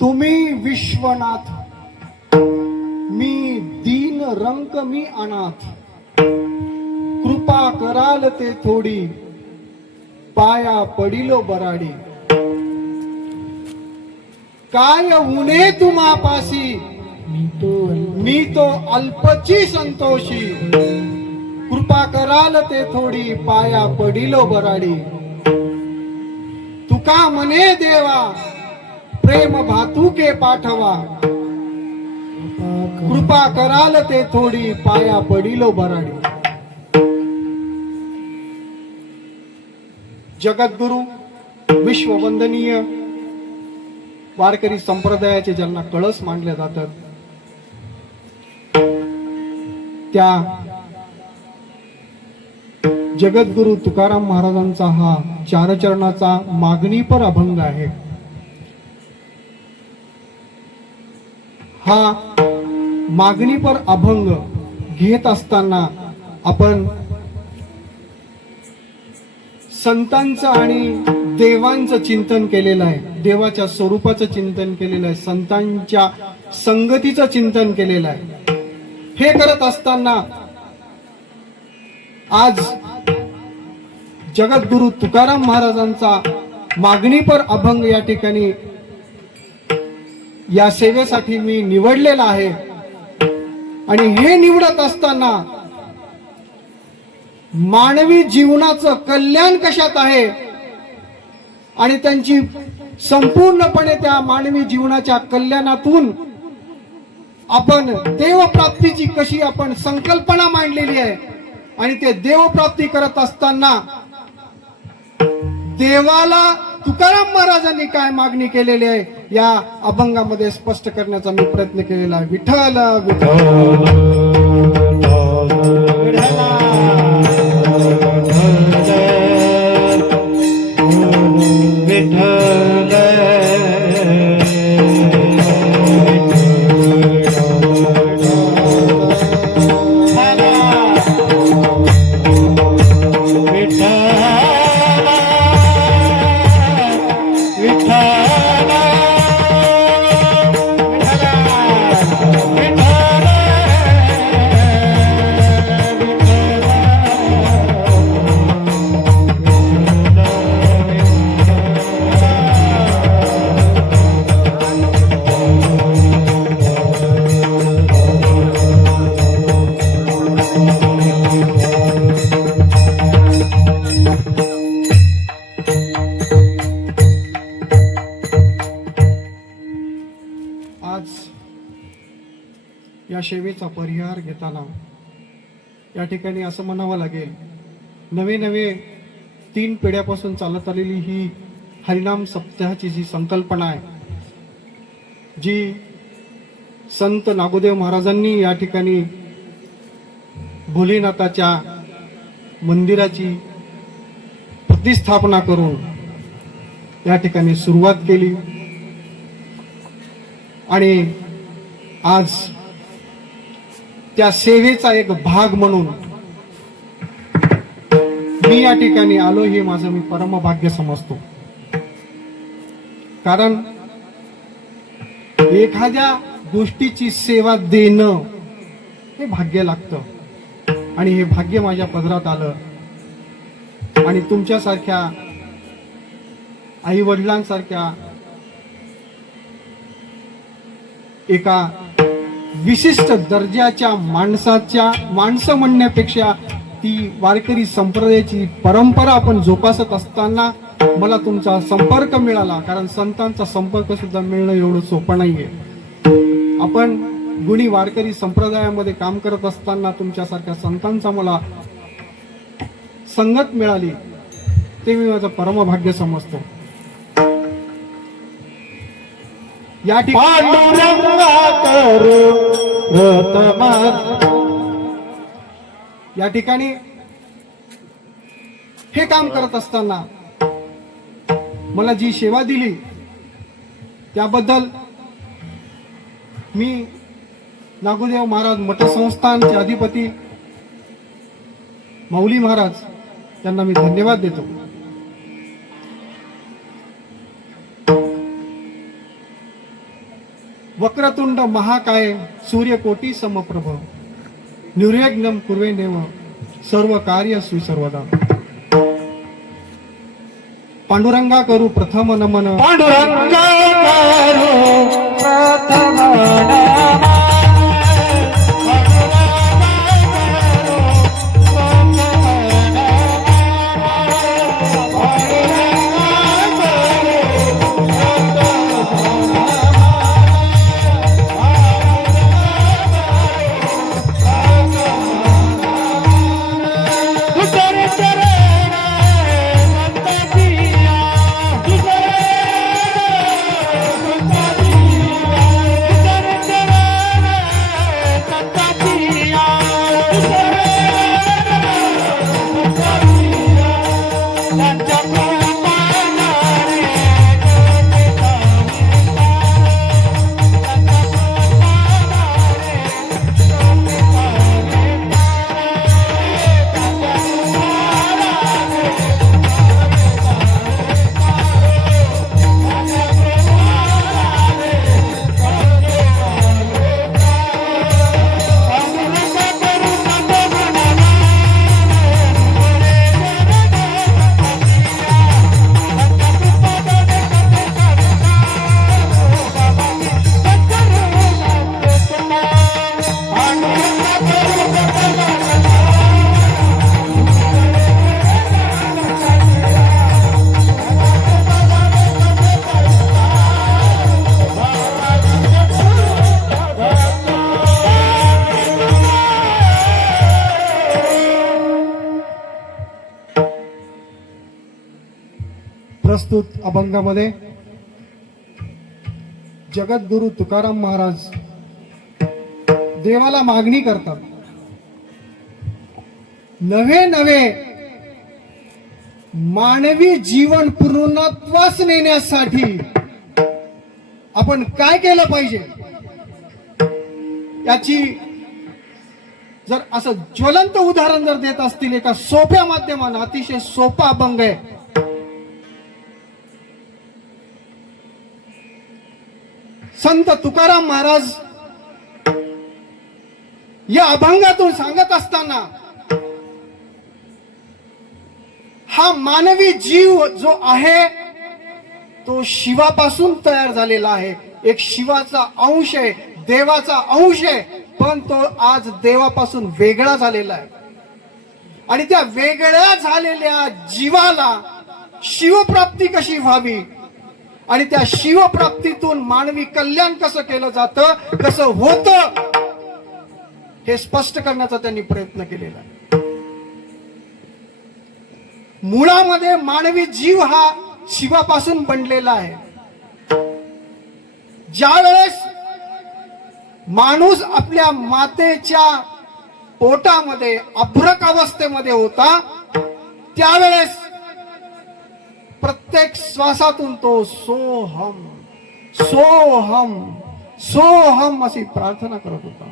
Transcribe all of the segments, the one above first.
तुम्ही विश्वनाथ, मी दीन रंक मी अनाथ, कृपा कराल ते थोडी, पाया पडिलो बराडी. काय उणे तुम्हापासी, मी तो अल्पची संतोषी, कृपा कराल ते थोडी, पाया पडिलो बराडी. तुका म्हणे देवा, प्रेम भातुके पाठवा, कृपा कराल ते थोडी, पाया पडिलो बराडी. जगद्गुरु विश्ववंदनीय वारकरी संप्रदायाचे ज्यांना कळस मानले जातात, त्या जगद्गुरु तुकाराम महाराजांचा हा चारचरणाचा मागणीपर अभंग आहे. हा मागणीपर अभंग घेत असताना आपण संतांचं आणि देवांचं चिंतन केलेलं आहे, देवाच्या स्वरूपाचं चिंतन केलेलं आहे, संतांच्या संगतीचं चिंतन केलेलं आहे. हे करत असताना आज जगद्गुरु तुकाराम महाराजांचा मागणीपर अभंग या ठिकाणी या सेवेसाठी मी निवडलेला आहे. आणि हे निवडत असताना मानवी जीवनाचं कल्याण कशात आहे आणि त्यांची संपूर्णपणे त्या मानवी जीवनाच्या कल्याणातून आपण देवप्राप्तीची कशी आपण संकल्पना मांडलेली आहे आणि ते देवप्राप्ती करत असताना देवाला तुकाराम महाराजांनी काय मागणी केलेली आहे या अभंगामध्ये स्पष्ट करण्याचा मी प्रयत्न केलेला आहे. विठ्ठल या सेवेचा परिहार घेताना या ठिकाणी असं म्हणावं लागेल, नवे नवे 3 पिढ्यापासून चालत आलेली ही हरिनाम सप्ताहाची जी संकल्पना आहे, जी संत नागोदेव महाराजांनी या ठिकाणी भोलेनाथाच्या मंदिराची प्रतिस्थापना करून या ठिकाणी सुरुवात केली. आणि आज त्या सेवेचा एक भाग म्हणून मी या ठिकाणी आलो, हे माझं मी परमभाग्य समजतो. कारण एखाद्या गोष्टीची सेवा देणं हे भाग्य लागतं आणि हे भाग्य माझ्या पदरात आलं. आणि तुमच्यासारख्या आई वडिलांसारख्या एका विशिष्ट दर्जाच्या माणसं म्हणण्यापेक्षा ती वारकरी संप्रदायाची परंपरा आपण जोपासत असताना मला तुमचा संपर्क मिळाला. कारण संतांचा संपर्क सुद्धा मिळणं एवढं सोपं नाहीये. आपण गुणी वारकरी संप्रदायामध्ये काम करत असताना तुमच्यासारख्या संतांचा मला संगत मिळाली, ते मी माझं परमभाग्य समजतो. या ठिकाणी हे काम करत असताना मला जी सेवा दिली त्याबद्दल मी नागोदेव महाराज मठसंस्थानचे अधिपती माऊली महाराज यांना मी धन्यवाद देतो. वक्रतुंड महाकाय सूर्यकोटी समप्रभ निर्विघ्नं कुर्वेदेव सर्व कार्य सर्वदा. पांडुरंगा करू प्रथम नमन. पांडुरंगा करू प्रथम नमन. प्रस्तुत अभंगामध्ये जगद्गुरु तुकाराम महाराज देवाला मागणी करतात. नवे नवे मानवी जीवन पूर्णत्वास नेण्यासाठी आपण काय केलं पाहिजे याची जर असं ज्वलंत उदाहरण जर देत असतील एका सोप्या माध्यमानं, अतिशय सोपा अभंग आहे. संत तुकाराम महाराज या अभंगातून सांगत असताना हा मानवी जीव जो आहे तो शिवापासून तयार झालेला आहे. एक शिवाचा अंश आहे, देवाचा अंश आहे, पण तो आज देवापासून वेगळा झालेला आहे. आणि त्या वेगळ्या झालेल्या जीवाला शिवप्राप्ती कशी व्हावी आणि त्या शिवप्राप्तीतून मानवी कल्याण कसं केलं जातं, कसं होतं, हे स्पष्ट करण्याचा त्यांनी प्रयत्न केलेला आहे. मुळामध्ये मानवी जीव हा शिवापासून बनलेला आहे. ज्या वेळेस माणूस आपल्या मातेच्या पोटामध्ये अभ्रक अवस्थेमध्ये होता त्यावेळेस प्रत्येक श्वासातून तो सोहम सोहम सोहम अशी प्रार्थना करत होता.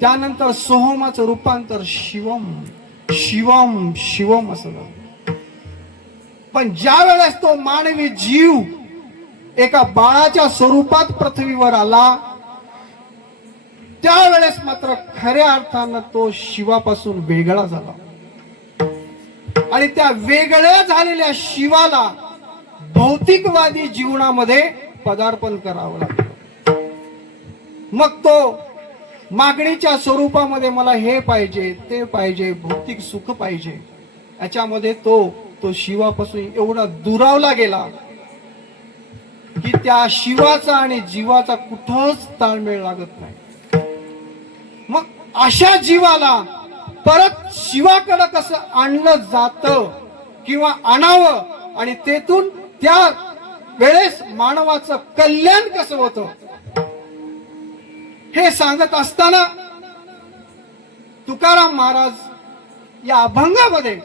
त्यानंतर सोहमाचं रूपांतर शिवम शिवम शिवम असं झालं. पण ज्या वेळेस तो मानवी जीव एका बाळाच्या स्वरूपात पृथ्वीवर आला त्यावेळेस मात्र खऱ्या अर्थानं तो शिवापासून वेगळा झाला आणि त्या वेगळ्या झालेल्या शिवाला भौतिकवादी जीवनामध्ये पदार्पण करावं लागतं. मग तो मागणीच्या स्वरूपामध्ये मला हे पाहिजे ते पाहिजे भौतिक सुख पाहिजे याच्यामध्ये तो शिवापासून एवढा दुरावला गेला की त्या शिवाचा आणि जीवाचा कुठंच ताळमेळ लागत नाही. मग अशा जीवाला परत शिवाकडे कसं आणलं जातं किंवा आणावं आणि तेथून त्या वेळेस मानवाचं कल्याण कसं होतं हे सांगत असताना तुकाराम महाराज या अभंगामध्ये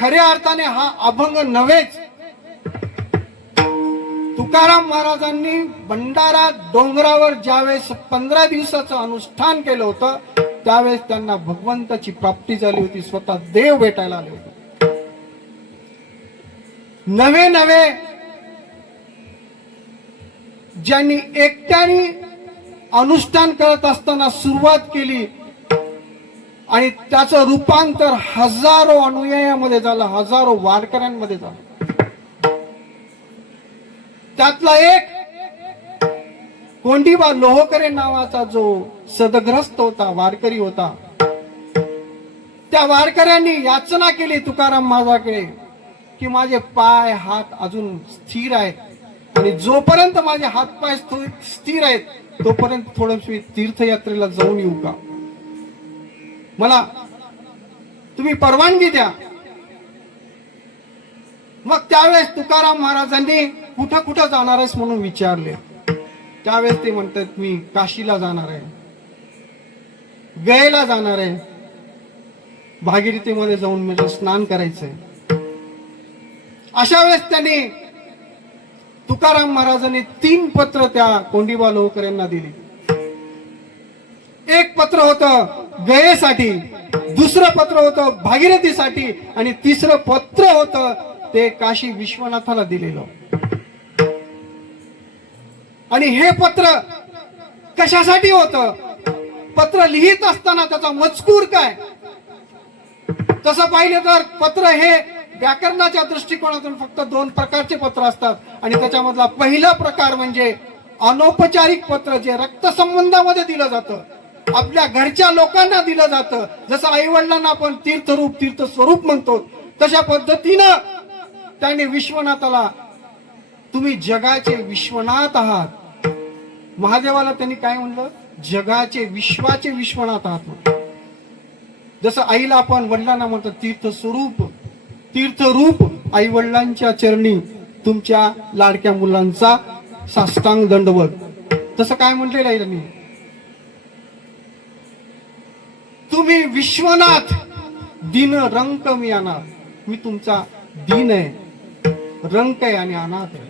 खऱ्या अर्थाने हा अभंग नव्हेच, तुकाराम महाराजांनी भंडारा डोंगरावर ज्यावेळेस 15 दिवसाचं अनुष्ठान केलं होतं त्यावेळेस त्यांना भगवंताची प्राप्ती झाली होती, स्वतः देव भेटायला आले होते. नवे नवे ज्यांनी एकट्याने अनुष्ठान करत असताना सुरुवात केली आणि त्याचं रूपांतर हजारो अनुयायांमध्ये झालं, हजारो वारकऱ्यांमध्ये झालं. त्यातला एक कोंडीबा लोहकरे नावाचा जो सदग्रस्त होता, वारकरी होता, त्या वारकऱ्यांनी याचना केली तुकाराम महाराजांकडे की माझे पाय हात अजून स्थिर आहेत आणि जोपर्यंत माझे हात पाय स्थिर आहेत तोपर्यंत थोडं तीर्थयात्रेला जाऊन येऊ का, मला तुम्ही परवानगी द्या. मग त्यावेळेस तुकाराम महाराजांनी कुठं कुठं जाणार आहेस म्हणून विचारले. त्यावेळेस ते म्हणतात मी काशीला जाणार आहे, गयेला जाणार आहे, भागीरथीमध्ये जाऊन म्हणजे स्नान करायचंय. अशा वेळेस त्यांनी तुकाराम महाराजांनी 3 पत्र त्या कोंडीबा लोहकऱ्यांना दिली. एक पत्र होतं गयेसाठी, दुसरं पत्र होतं भागीरथीसाठी आणि तिसरं पत्र होतं ते काशी विश्वनाथाला दिलेलं. आणि हे पत्र कशासाठी होतं? पत्र लिहित असताना त्याचा मजकूर काय? तसं पाहिलं तर पत्र हे व्याकरणाच्या दृष्टिकोनातून फक्त 2 प्रकारचे पत्र असतात आणि त्याच्यामधला पहिला प्रकार म्हणजे अनौपचारिक पत्र, जे रक्तसंबंधामध्ये दिलं जातं, आपल्या घरच्या लोकांना दिलं जातं. जसं आई वडिलांना आपण तीर्थरूप तीर्थ स्वरूप म्हणतो तशा पद्धतीनं त्यांनी विश्वनाथाला तुम्ही जगाचे विश्वनाथ आहात, महादेवाला त्यांनी काय म्हणलं? जगाचे विश्वाचे विश्वनाथ आहात. जसं आईला आपण वडिलांना म्हणतो तीर्थस्वरूप तीर्थरूप आई वडिलांच्या चरणी तुमच्या लाडक्या मुलांचा साष्टांग दंडवत, तसं काय म्हटलेलं आहे त्यांनी? तुम्ही विश्वनाथ दिन रंक मी अनाथ. मी तुमचा दिन आहे, रंक आहे आणि अनाथ आहे.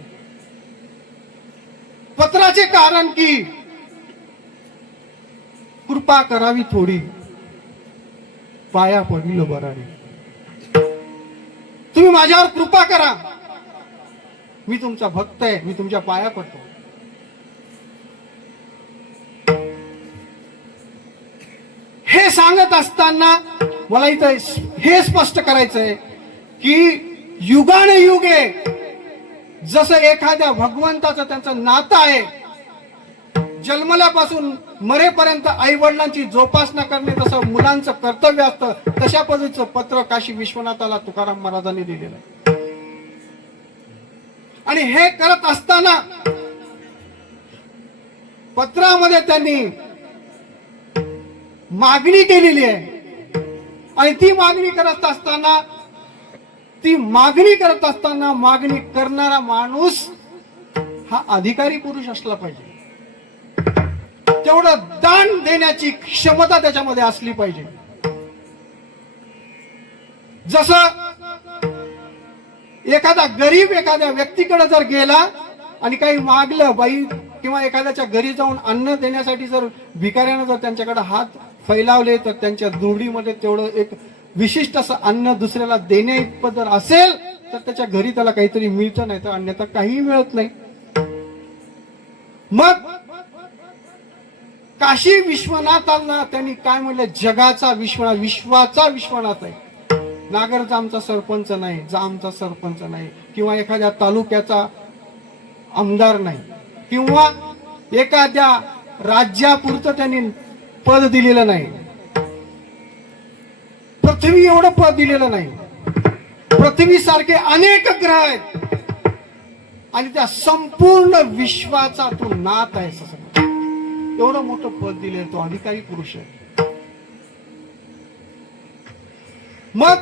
पत्राचे कारण की कृपा करावी थोडी, पाया पडील बराडी. तुम्ही माझ्यावर कृपा करा, मी तुमचा भक्त आहे, मी तुमच्या पाया पडतो. हे सांगत असताना मला इथं हे स्पष्ट करायचंय की युगानुयुगे जसं एखाद्या भगवंताचं त्यांचं नातं आहे, जन्मल्यापासून मरेपर्यंत आई वडिलांची जोपासना करणे तसं मुलांचं कर्तव्य असतं, तशा पद्धतीचं पत्र काशी विश्वनाथाला तुकाराम महाराजांनी दिलेलं आहे. आणि हे करत असताना पत्रामध्ये त्यांनी मागणी केलेली आहे आणि ती मागणी करत असताना मागणी करणारा माणूस हा अधिकारी पुरुष असला पाहिजे, तेवढं दान देण्याची क्षमता त्याच्यामध्ये असली पाहिजे. जसं एखादा गरीब एखाद्या व्यक्तीकडे जर गेला आणि काही मागलं, बाई किंवा एखाद्याच्या घरी जाऊन अन्न देण्यासाठी जर भिकाऱ्यानं जर त्यांच्याकडे हात फैलावले तर त्यांच्या दुर्डीमध्ये तेवढं एक विशिष्ट असं अन्न दुसऱ्याला देण्या इतपत जर असेल तर त्याच्या घरी त्याला काहीतरी मिळतं, नाही तर अन्यथा काहीही मिळत नाही. मग काशी विश्वनाथांना त्यांनी काय म्हणलं? जगाचा विश्वनाथ, विश्वाचा विश्वनाथ आहे. नागरचा आमचा सरपंच नाही, जामचा सरपंच नाही, किंवा एखाद्या तालुक्याचा आमदार नाही, किंवा एखाद्या राज्यापुरतं त्यांनी पद दिलेलं नाही, पृथ्वी एवढं पद दिलेलं नाही. पृथ्वीसारखे अनेक ग्रह आहेत आणि त्या संपूर्ण विश्वाचा तो नाथ आहे. एवढं मोठं पद दिले, तो अधिकारी पुरुष आहे. मग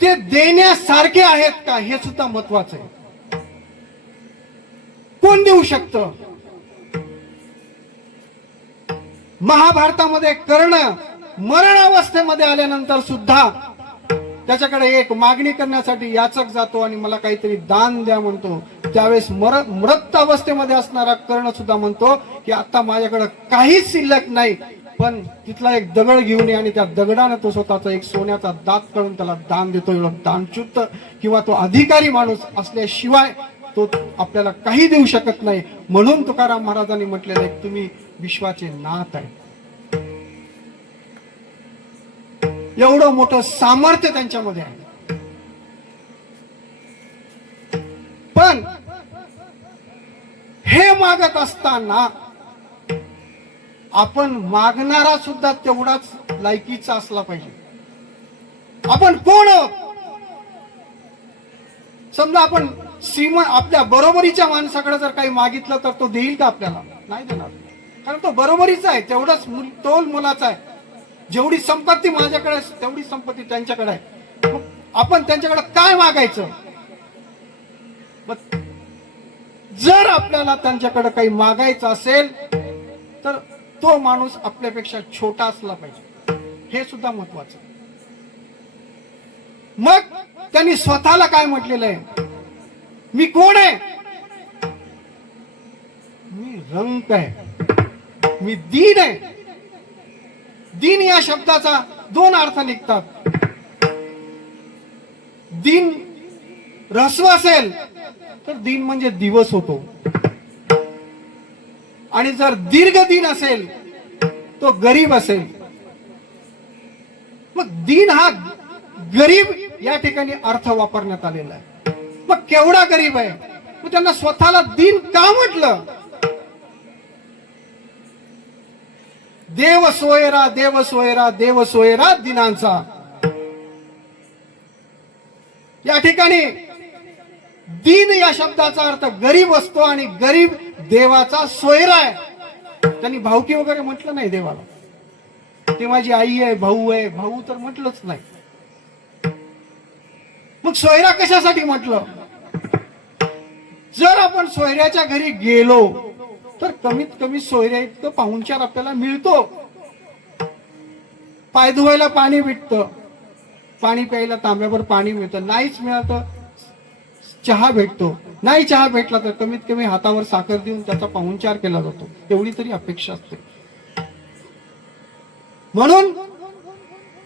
ते देण्यासारखे आहेत का हे सुद्धा महत्वाचं आहे. कोण देऊ शकतं? महाभारतामध्ये कर्ण मरणावस्थेमध्ये आल्यानंतर सुद्धा त्याच्याकडे एक मागणी करण्यासाठी याचक जातो आणि मला काहीतरी दान द्या म्हणतो. त्यावेळेस मृत अवस्थेमध्ये असणारा कर्ण सुद्धा म्हणतो की आता माझ्याकडे काहीच शिल्लक नाही, पण तिथला एक दगड घेऊन ये आणि त्या दगडाने तो स्वतःचा एक सोन्याचा दात काढून त्याला दान देतो. एवढं दानचुत्त किंवा तो अधिकारी माणूस असल्याशिवाय तो आपल्याला काही देऊ शकत नाही. म्हणून तुकाराम महाराजांनी म्हटलेलं आहे, तुम्ही विश्वाचे नाथ आहे. एवढं मोठं सामर्थ्य त्यांच्यामध्ये आहे. पण हे मागत असताना आपण मागणारा सुद्धा तेवढाच लायकीचा असला पाहिजे. आपण कोण आहोत? समजा आपण आपल्या बरोबरीच्या माणसाकडे जर काही मागितलं तर तो देईल का आपल्याला? नाही देणार. कारण तो बरोबरीचा आहे, तेवढाच तोल मुलाचा आहे. जेवढी संपत्ती माझ्याकडे आहे तेवढी संपत्ती त्यांच्याकडे आहे. मग आपण त्यांच्याकडे काय मागायचं? जर आपल्याला त्यांच्याकडे काही मागायचं असेल तर तो माणूस आपल्यापेक्षा छोटा असला पाहिजे. हे सुद्धा महत्वाचं. मग त्यांनी स्वतःला काय म्हटलेलं आहे? मी कोण आहे? मी रंक आहे, मी दीन आहे. दीन या शब्दाचा दोन अर्थ निघतात. दीन ऱ्हस्व असेल तर दीन म्हणजे दिवस होतो, आणि जर दीर्घ दिन असेल तो गरीब असेल. मग दीन हा गरीब या ठिकाणी अर्थ वापरण्यात आलेला आहे. मग केवढा गरीब आहे? मग त्यांना स्वतःला दीन का म्हटलं? देव सोयरा, देव सोयरा, देव सोयरा दिनांचा. या ठिकाणी दीन या शब्दाचा अर्थ गरीब असतो, आणि गरीब देवाचा सोयरा आहे. त्यांनी भावकी वगैरे म्हटलं नाही देवाला. ते माझी आई आहे, भाऊ आहे, भाऊ तर म्हटलंच नाही. मग सोयरा कशासाठी म्हटलं? जर आपण सोयऱ्याच्या घरी गेलो तर कमीत कमी सोयऱ्या इतकं पाहुणचार आपल्याला मिळतो. पाय धुवायला पाणी भेटतं, पाणी प्यायला तांब्यावर पाणी मिळतं. नाहीच मिळालं चहा भेटतो, नाही चहा भेटला तर कमीत कमी हातावर साखर देऊन त्याचा पाहुणचार केला जातो. एवढी तरी अपेक्षा असते. म्हणून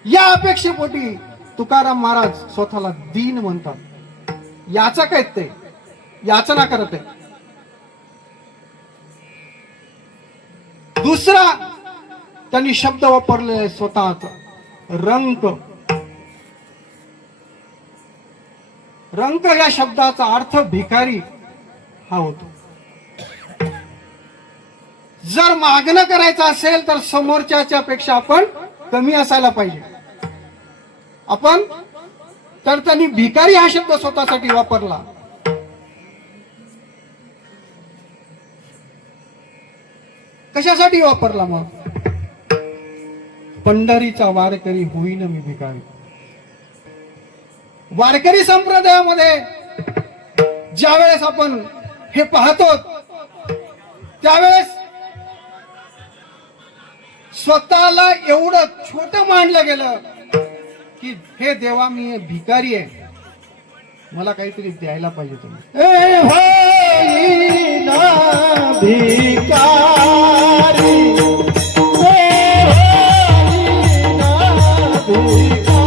या अपेक्षेपोटी तुकाराम महाराज स्वतःला दीन म्हणतात. याचा काय ते याचना करत आहे. दुसरा त्यांनी शब्द वापरले स्वतःचा, रंक. रंक या शब्दाचा अर्थ भिकारी हा होतो. जर मागणं करायचं असेल तर समोरच्याच्या पेक्षा आपण कमी असायला पाहिजे. आपण तर त्यांनी भिकारी हा शब्द स्वतःसाठी वापरला. कशासाठी वापरला? मग पंढरीचा वारकरी होईन मी भिकारी. वारकरी संप्रदायामध्ये ज्यावेळेस आपण हे पाहतो त्यावेळेस स्वतःला एवढं छोट मानलं गेलं की हे देवा, मी भिकारी आहे, मला काहीतरी द्यायला पाहिजे तुम्ही. ए होईना भिकारी, ए होईना भिकारी,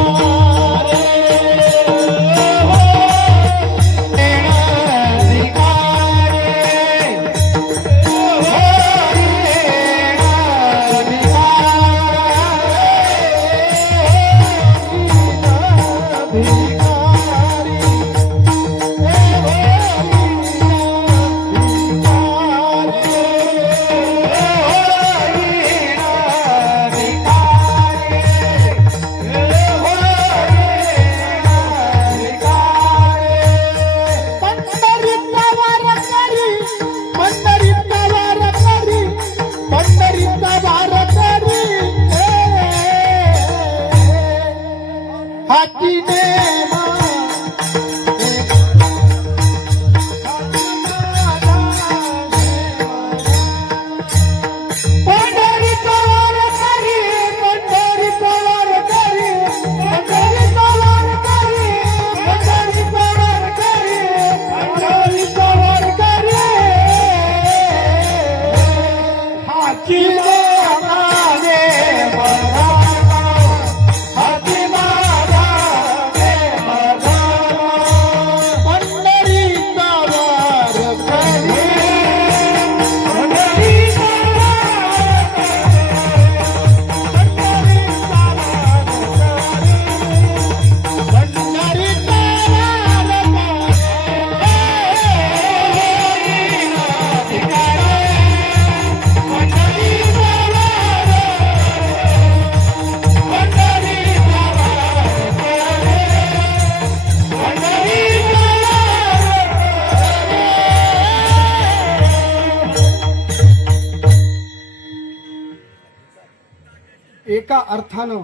एका अर्थानं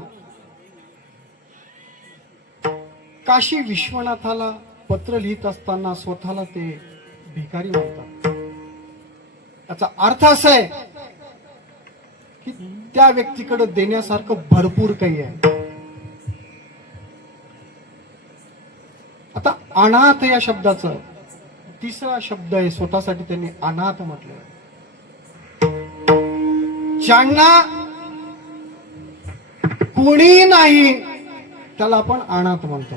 काशी विश्वनाथाला पत्र लिहित असताना स्वतःला ते भिकारी म्हणतात. याचा अर्थ असा आहे की त्या व्यक्तीकडे देण्यासारखं भरपूर काही आहे. आता अनाथ या शब्दाचं तिसरा शब्द आहे, स्वतःसाठी त्यांनी अनाथ म्हटलं. ज्यांना कोणी नाही त्याला आपण अनाथ म्हणतो,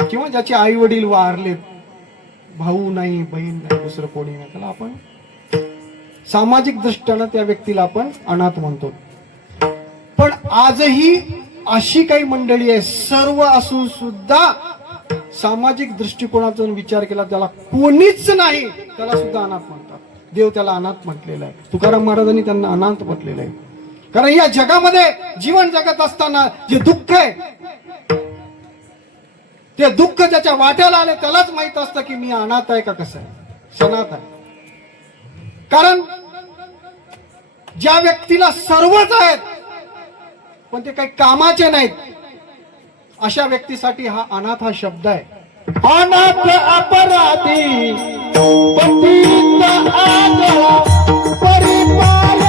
किंवा ज्याचे आई वडील वारलेत, भाऊ नाही, बहीण नाही, दुसरं कोणी नाही, त्याला आपण सामाजिक दृष्ट्यानं त्या व्यक्तीला आपण अनाथ म्हणतो. पण आजही अशी काही मंडळी आहे, सर्व असून सुद्धा सामाजिक दृष्टिकोनातून विचार केला त्याला कोणीच नाही, त्याला सुद्धा अनाथ म्हणतात. देव त्याला अनाथ म्हटलेला आहे. तुकाराम महाराजांनी त्यांना अनाथ म्हटलेलं आहे. कारण या जगामध्ये जीवन जगत असताना जे दुःख आहे, ते दुःख ज्याच्या वाट्याला आले त्यालाच माहित असतं की मी अनाथ आहे का कसं आहे, सनाथ आहे. कारण ज्या व्यक्तीला सर्वच आहेत पण ते काही कामाचे नाहीत, अशा व्यक्तीसाठी हा अनाथ हा शब्द आहे. अनाथ अपराधी पतित आगळा परिपालन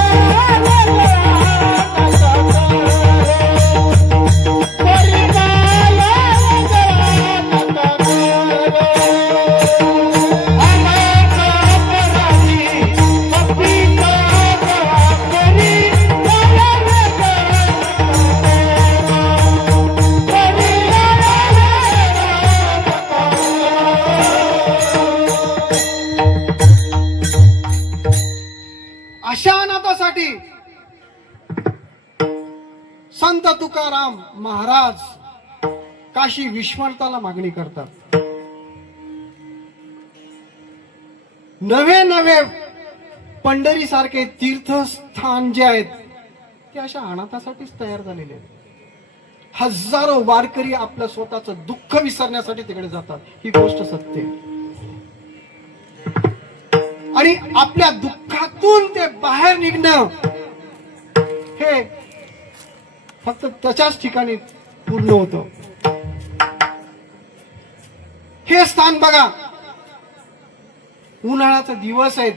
अशा अनाथासाठी संत तुकाराम महाराज काशी विश्वनाथाला मागणी करतात. नवे नवे पंढरी सारखे तीर्थस्थान जे आहेत ते अशा अनाथासाठीच तयार झालेले आहेत. हजारो वारकरी आपलं स्वतःचं दुःख विसरण्यासाठी तिकडे जातात, ही गोष्ट सत्य आहे. आणि आपल्या दुःखातून ते बाहेर निघणं हे फक्त त्याच्याच ठिकाणी पूर्ण होतं. हे स्थान बघा, उन्हाळ्याचे दिवस आहेत,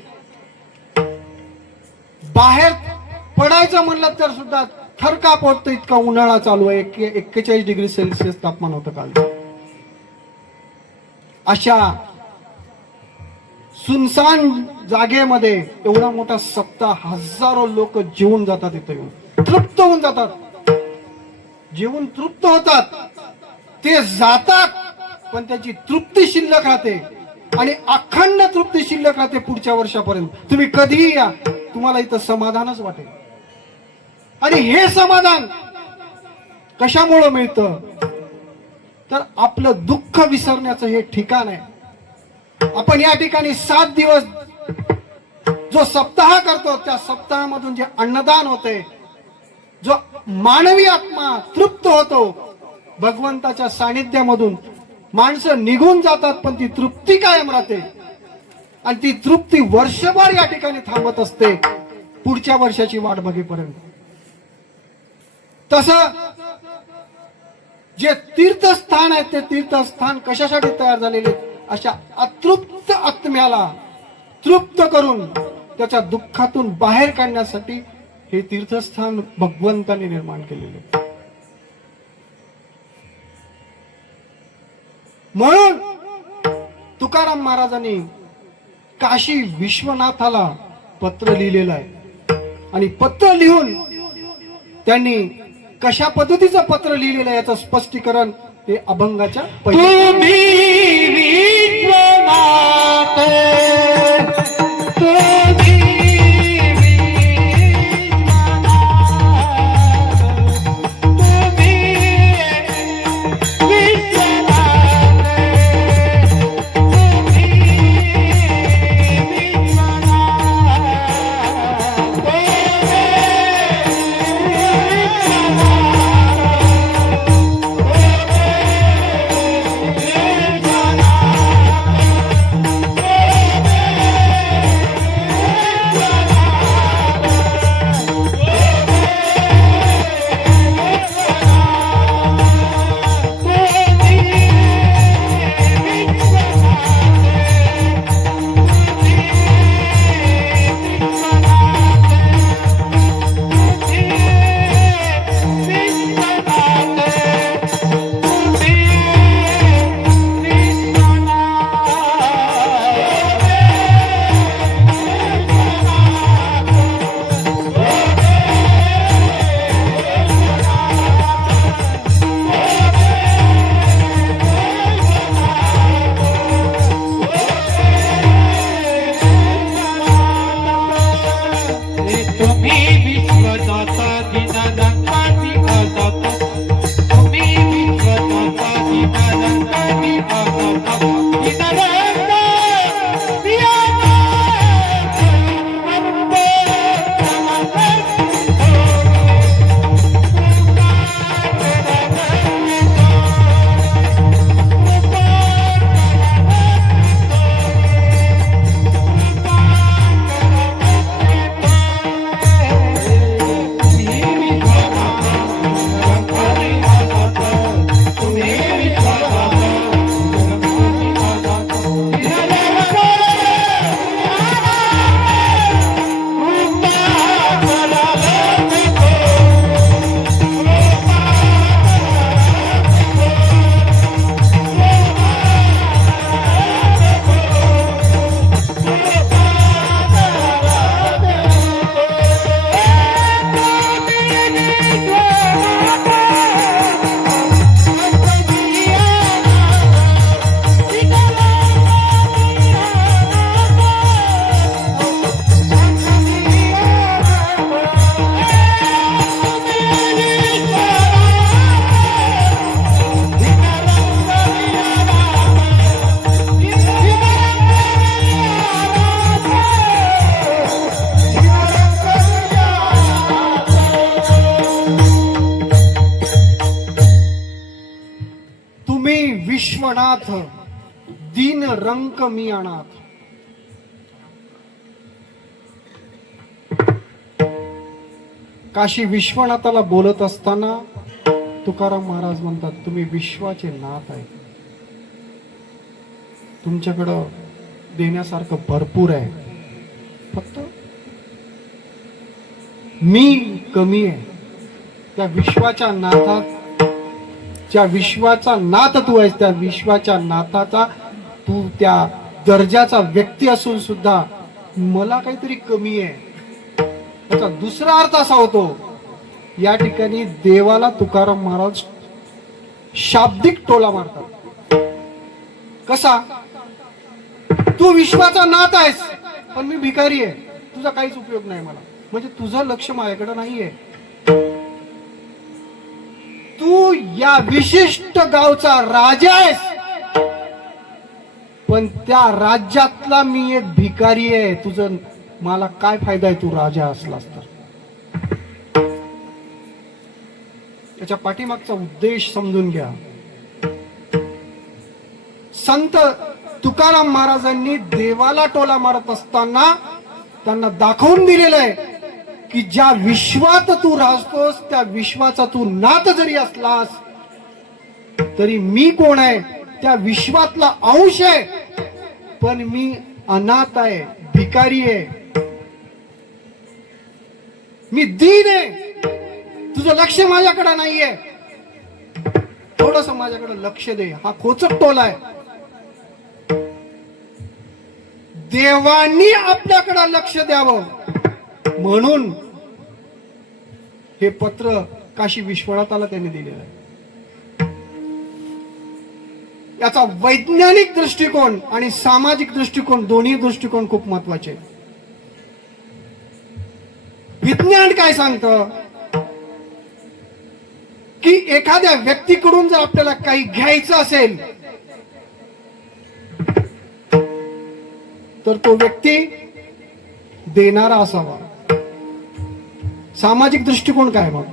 बाहेर पडायचं म्हणलं तर सुद्धा थरकाप होतं, इतका उन्हाळा चालू आहे. 41 डिग्री सेल्सिअस तापमान होतं काल. अशा सुनसान जागेमध्ये एवढा मोठा सप्ताह, हजारो लोक जेवून जातात, इथे येऊन तृप्त होऊन जातात, जेवून तृप्त होतात. ते जातात पण त्याची तृप्ती शिल्लक राहते आणि अखंड तृप्ती शिल्लक राहते पुढच्या वर्षापर्यंत. तुम्ही कधीही या, तुम्हाला इथं समाधानच वाटेल. आणि हे समाधान कशामुळे मिळतं तर आपलं दुःख विसरण्याचं हे ठिकाण आहे. आपण या ठिकाणी 7 दिवस जो सप्ताह करतो, त्या सप्ताहामधून जे अन्नदान होते, जो मानवी आत्मा तृप्त होतो, भगवंताच्या सानिध्यामधून माणसं निघून जातात पण ती तृप्ती कायम राहते. आणि ती तृप्ती वर्षभर या ठिकाणी थांबत असते, पुढच्या वर्षाची वाट बघेपर्यंत. तसं जे तीर्थस्थान आहेत ते तीर्थस्थान कशासाठी तयार झालेले, अशा अतृप्त आत्म्याला तृप्त करून त्याच्या दुःखातून बाहेर काढण्यासाठी हे तीर्थस्थान भगवंताने निर्माण केलेले. म्हणून तुकाराम महाराजांनी काशी विश्वनाथाला पत्र लिहिलेलं आहे. आणि पत्र लिहून त्यांनी कशा पद्धतीचं पत्र लिहिलेलं आहे याचं स्पष्टीकरण ते अभंगाच्या नाथ, दीन रंक मी अनाथ. काशी विश्वनाथाला बोलत असताना तुकाराम महाराज म्हणतात, तुम्ही विश्वाचे नाथ आहे, तुमच्याकडं देण्यासारखं भरपूर आहे, फक्त मी कमी आहे. त्या विश्वाच्या नाथात, ज्या विश्वाचा नाथ तू आहेस, त्या विश्वाच्या नाथाचा तू त्या दर्जाचा व्यक्ती असून सुद्धा मला काहीतरी कमी आहे. त्याचा दुसरा अर्थ असा होतो, या ठिकाणी देवाला तुकाराम महाराज शाब्दिक टोला मारतात. कसा? तू विश्वाचा नाथ आहेस, पण मी भिकारी आहे, तुझा काहीच उपयोग नाही मला, म्हणजे तुझं लक्ष माझ्याकडे नाहीये. तू या विशिष्ट गावचा राजा आहेस, पण त्या राज्यातला मी एक भिकारी आहे, तुझं मला काय फायदा आहे तू राजा असलास तर. त्याच्या पाठीमागचा उद्देश समजून घ्या. संत तुकाराम महाराजांनी देवाला टोला मारत असताना त्यांना दाखवून दिलेलं आहे की ज्या विश्वात तू राहतोस, त्या विश्वाचा तू नाथ जरी असलास तरी मी कोण आहे, त्या विश्वातला अंश आहे, पण मी अनाथ आहे, भिकारी आहे, मी दीन आहे, तुझं लक्ष माझ्याकडे नाहीये, थोडस माझ्याकडे लक्ष दे. हा खोचक टोला आहे. देवांनी आपल्याकडे लक्ष द्यावं म्हणून हे पत्र काशी विश्वनाथाला त्यांनी दिलेलं आहे. याचा वैज्ञानिक दृष्टिकोन आणि सामाजिक दृष्टिकोन, दोन्ही दृष्टिकोन खूप महत्वाचे आहेत. विज्ञान काय सांगतं की एखाद्या व्यक्तीकडून जर आपल्याला काही घ्यायचं असेल तर तो व्यक्ती देणारा असावा. सामाजिक दृष्टिकोन काय मग?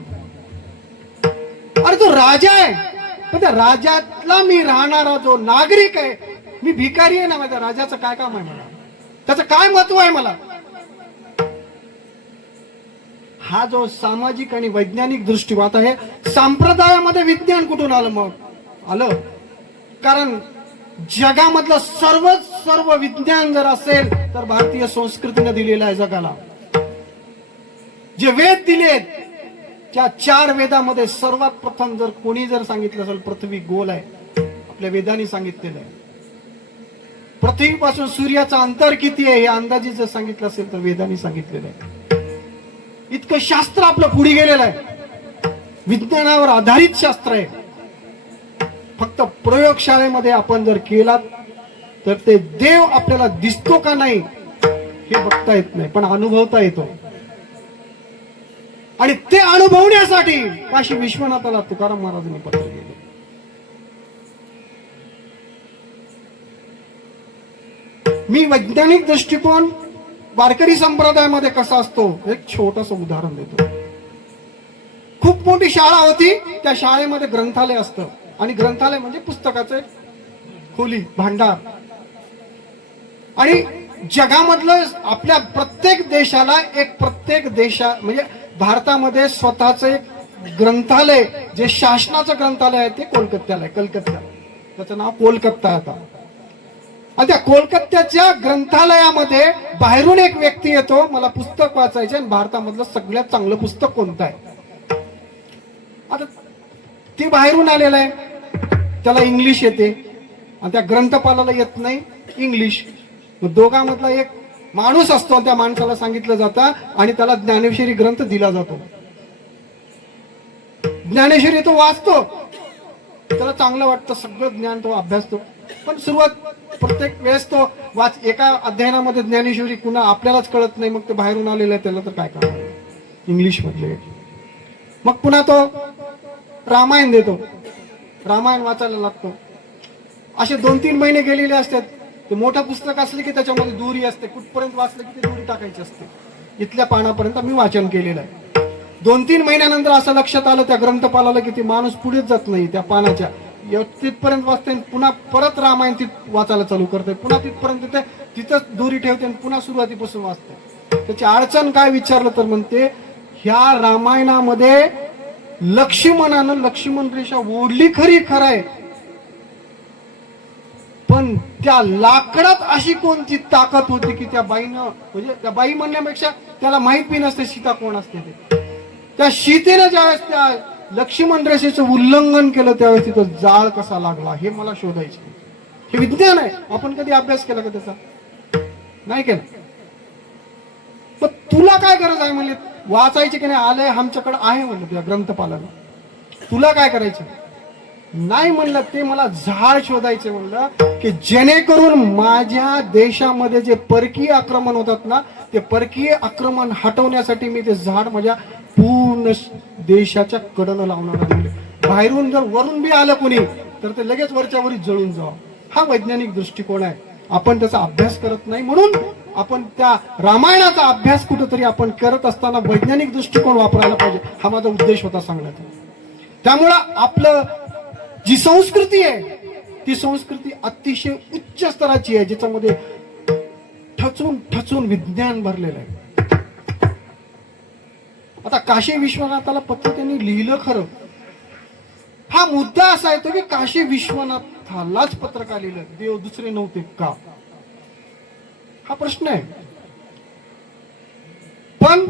अरे तो राजा आहे, पण त्या राजातला मी राहणारा जो नागरिक आहे, मी भिकारी आहे ना, माझ्या राजाचं काय काम आहे मला, त्याचं काय महत्व आहे मला. हा जो सामाजिक आणि वैज्ञानिक दृष्टिकोन, आता हे संप्रदायामध्ये विज्ञान कुठून आलं मग? आलं कारण जगामधलं सर्व विज्ञान जर असेल तर भारतीय संस्कृतीने दिलेलं आहे जगाला. जे वेद दिलेत, त्या 4 वेदामध्ये सर्वात प्रथम जर कोणी जर सांगितलं असेल पृथ्वी गोल आहे, आपल्या वेदांनी सांगितलेलं आहे. पृथ्वीपासून सूर्याचं अंतर किती आहे हे अंदाजे जर सांगितलं असेल तर वेदांनी सांगितलेलं आहे. इतकं शास्त्र आपलं पुढे गेलेलं आहे, विज्ञानावर आधारित शास्त्र आहे. फक्त प्रयोगशाळेमध्ये आपण जर केलात तर ते देव आपल्याला दिसतो का नाही हे बघता येत नाही, पण अनुभवता येतो. आणि ते अनुभवण्यासाठी काशी विश्वनाथाला तुकाराम महाराजांनी पत्र लिहिले. मी वैज्ञानिक दृष्टिकोन वारकरी संप्रदायामध्ये कसा असतो एक छोटस उदाहरण देतो. खूप मोठी शाळा होती, त्या शाळेमध्ये ग्रंथालय असतं, आणि ग्रंथालय म्हणजे पुस्तकाचे खोली, भांडार. आणि जगामधलं आपल्या प्रत्येक देशाला म्हणजे भारतामध्ये स्वतःच एक ग्रंथालय, जे शासनाचं ग्रंथालय आहे ते कोलकात्याला आहे, त्याचं नाव कोलकाता आहे आता. आणि त्या कोलकात्याच्या ग्रंथालयामध्ये बाहेरून एक व्यक्ती येतो, मला पुस्तक वाचायचे आणि भारतामधलं सगळ्यात चांगलं पुस्तक कोणतं आहे. आता ते बाहेरून आलेलं आहे, त्याला इंग्लिश येते आणि त्या ग्रंथपालाला येत नाही इंग्लिश. दोघांमधला एक माणूस असतो, त्या माणसाला सांगितलं जातं आणि त्याला ज्ञानेश्वरी ग्रंथ दिला जातो. ज्ञानेश्वरी तो वाचतो, त्याला चांगलं वाटतं, सगळं ज्ञान तो अभ्यासतो. पण सुरुवात प्रत्येक वेळेस तो एका अध्ययनामध्ये ज्ञानेश्वरी पुन्हा आपल्यालाच कळत नाही, मग ते बाहेरून आलेलं आहे त्याला तर काय करणार इंग्लिश मधले. मग पुन्हा तो रामायण देतो, रामायण वाचायला लागतो. असे 2-3 महिने गेलेले असतात. ते मोठं पुस्तक असले की त्याच्यामध्ये दुरी असते, कुठपर्यंत वाचलं की ते दुरी टाकायची असते, इथल्या पानापर्यंत मी वाचन केलेलं आहे. 2-3 महिन्यानंतर असं लक्षात आलं त्या ग्रंथपालाला की ते माणूस पुढेच जात नाही त्या पानाच्या, तिथपर्यंत वाचते पुन्हा परत रामायण वाचायला चालू करते, पुन्हा तिथपर्यंत तिथंच दोरी ठेवते आणि पुन्हा सुरुवातीपासून वाचते. त्याची अडचण काय विचारलं तर म्हणते, ह्या रामायणामध्ये लक्ष्मण रेषा ओढली खरंय, पण त्या लाकडात अशी कोणती ताकद होती की त्या बाईनं, म्हणजे त्या बाई म्हणण्यापेक्षा त्याला माहित बी नसते सीता कोण असते ते. त्या सीतेनं ज्यावेळेस त्या लक्ष्मण रेषेचं उल्लंघन केलं त्यावेळेस तिथं जाळ कसा लागला हे मला शोधायचे. हे विज्ञान आहे. आपण कधी अभ्यास केला का त्याचा? नाही केला. पण तुला काय गरज आहे म्हणले वाचायचे की नाही? आलंय आमच्याकडे आहे म्हणलं तुझ्या ग्रंथपालाला, तुला काय करायचं नाही म्हणलं. ते मला झाड शोधायचे म्हणलं की जेणेकरून माझ्या देशामध्ये जे परकीय आक्रमण होतात ना, ते परकीय आक्रमण हटवण्यासाठी मी ते झाड माझ्या पूर्ण देशाच्या कडनं लावणार आहे. बाहेरून जर वरून बी आलं कोणी तर ते लगेच वरच्या वरी जळून जावं. हा वैज्ञानिक दृष्टिकोन आहे. आपण त्याचा अभ्यास करत नाही, म्हणून आपण त्या रामायणाचा अभ्यास कुठेतरी आपण करत असताना वैज्ञानिक दृष्टिकोन वापरायला पाहिजे. हा माझा उद्देश होता सांगण्याचा. त्यामुळं आपलं जी संस्कृती आहे ती संस्कृती अतिशय उच्च स्तराची आहे, ज्याच्यामध्ये ठचून ठचून विज्ञान भरलेलं आहे. आता काशी विश्वनाथाला पत्र त्यांनी लिहिलं खरं. हा मुद्दा असा येतो की काशी विश्वनाथालाच पत्र का लिहिलं, देव दुसरे नव्हते का? हा प्रश्न आहे. पण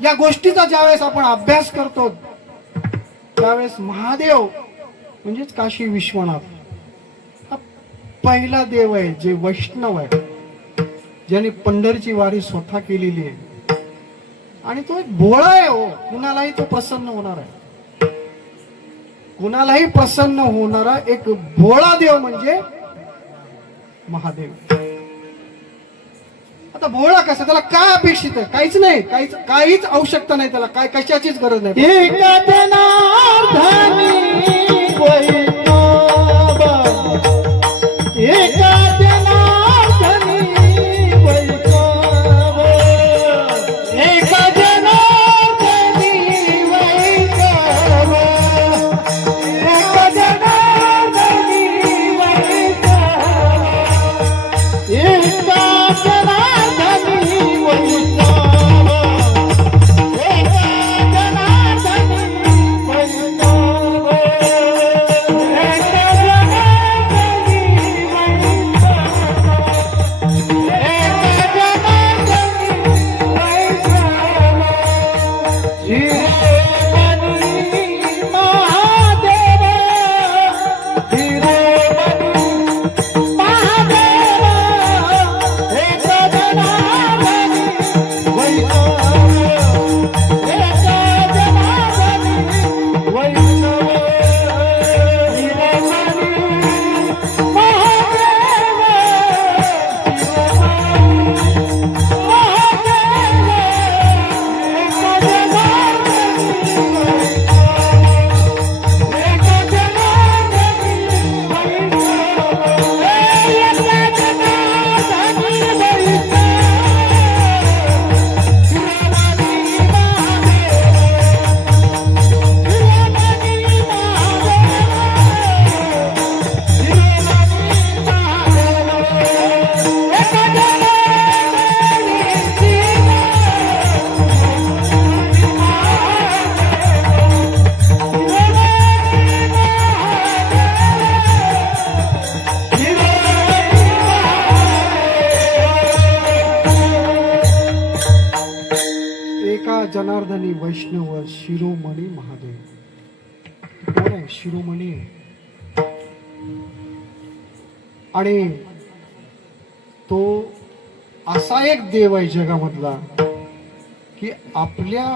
या गोष्टीचा ज्यावेळेस आपण अभ्यास करतो त्यावेळेस महादेव म्हणजेच काशी विश्वनाथ हा पहिला देव आहे जे वैष्णव आहे, ज्याने पंढरीची वारी स्वतः केलेली आहे. आणि तो एक भोळा आहे. हो, कुणालाही तो प्रसन्न होणार आहे. कुणालाही प्रसन्न होणारा एक भोळा देव म्हणजे महादेव. आता भोळा कसा, त्याला काय अपेक्षित आहे? काहीच नाही, काहीच आवश्यकता नाही त्याला, काय कशाचीच गरज नाही. एका जनार्दनी वैष्णव, एका जनार्दनी वैष्णव, एका जनार्दनी वैष्णव, एका जनार्दनी वैष्णव, एका जनार्दनी वैष्णव शिरोमणी महादेव. कोण आहे? शिरोमणी. आणि तो असा एक देव आहे जगामधला की आपल्या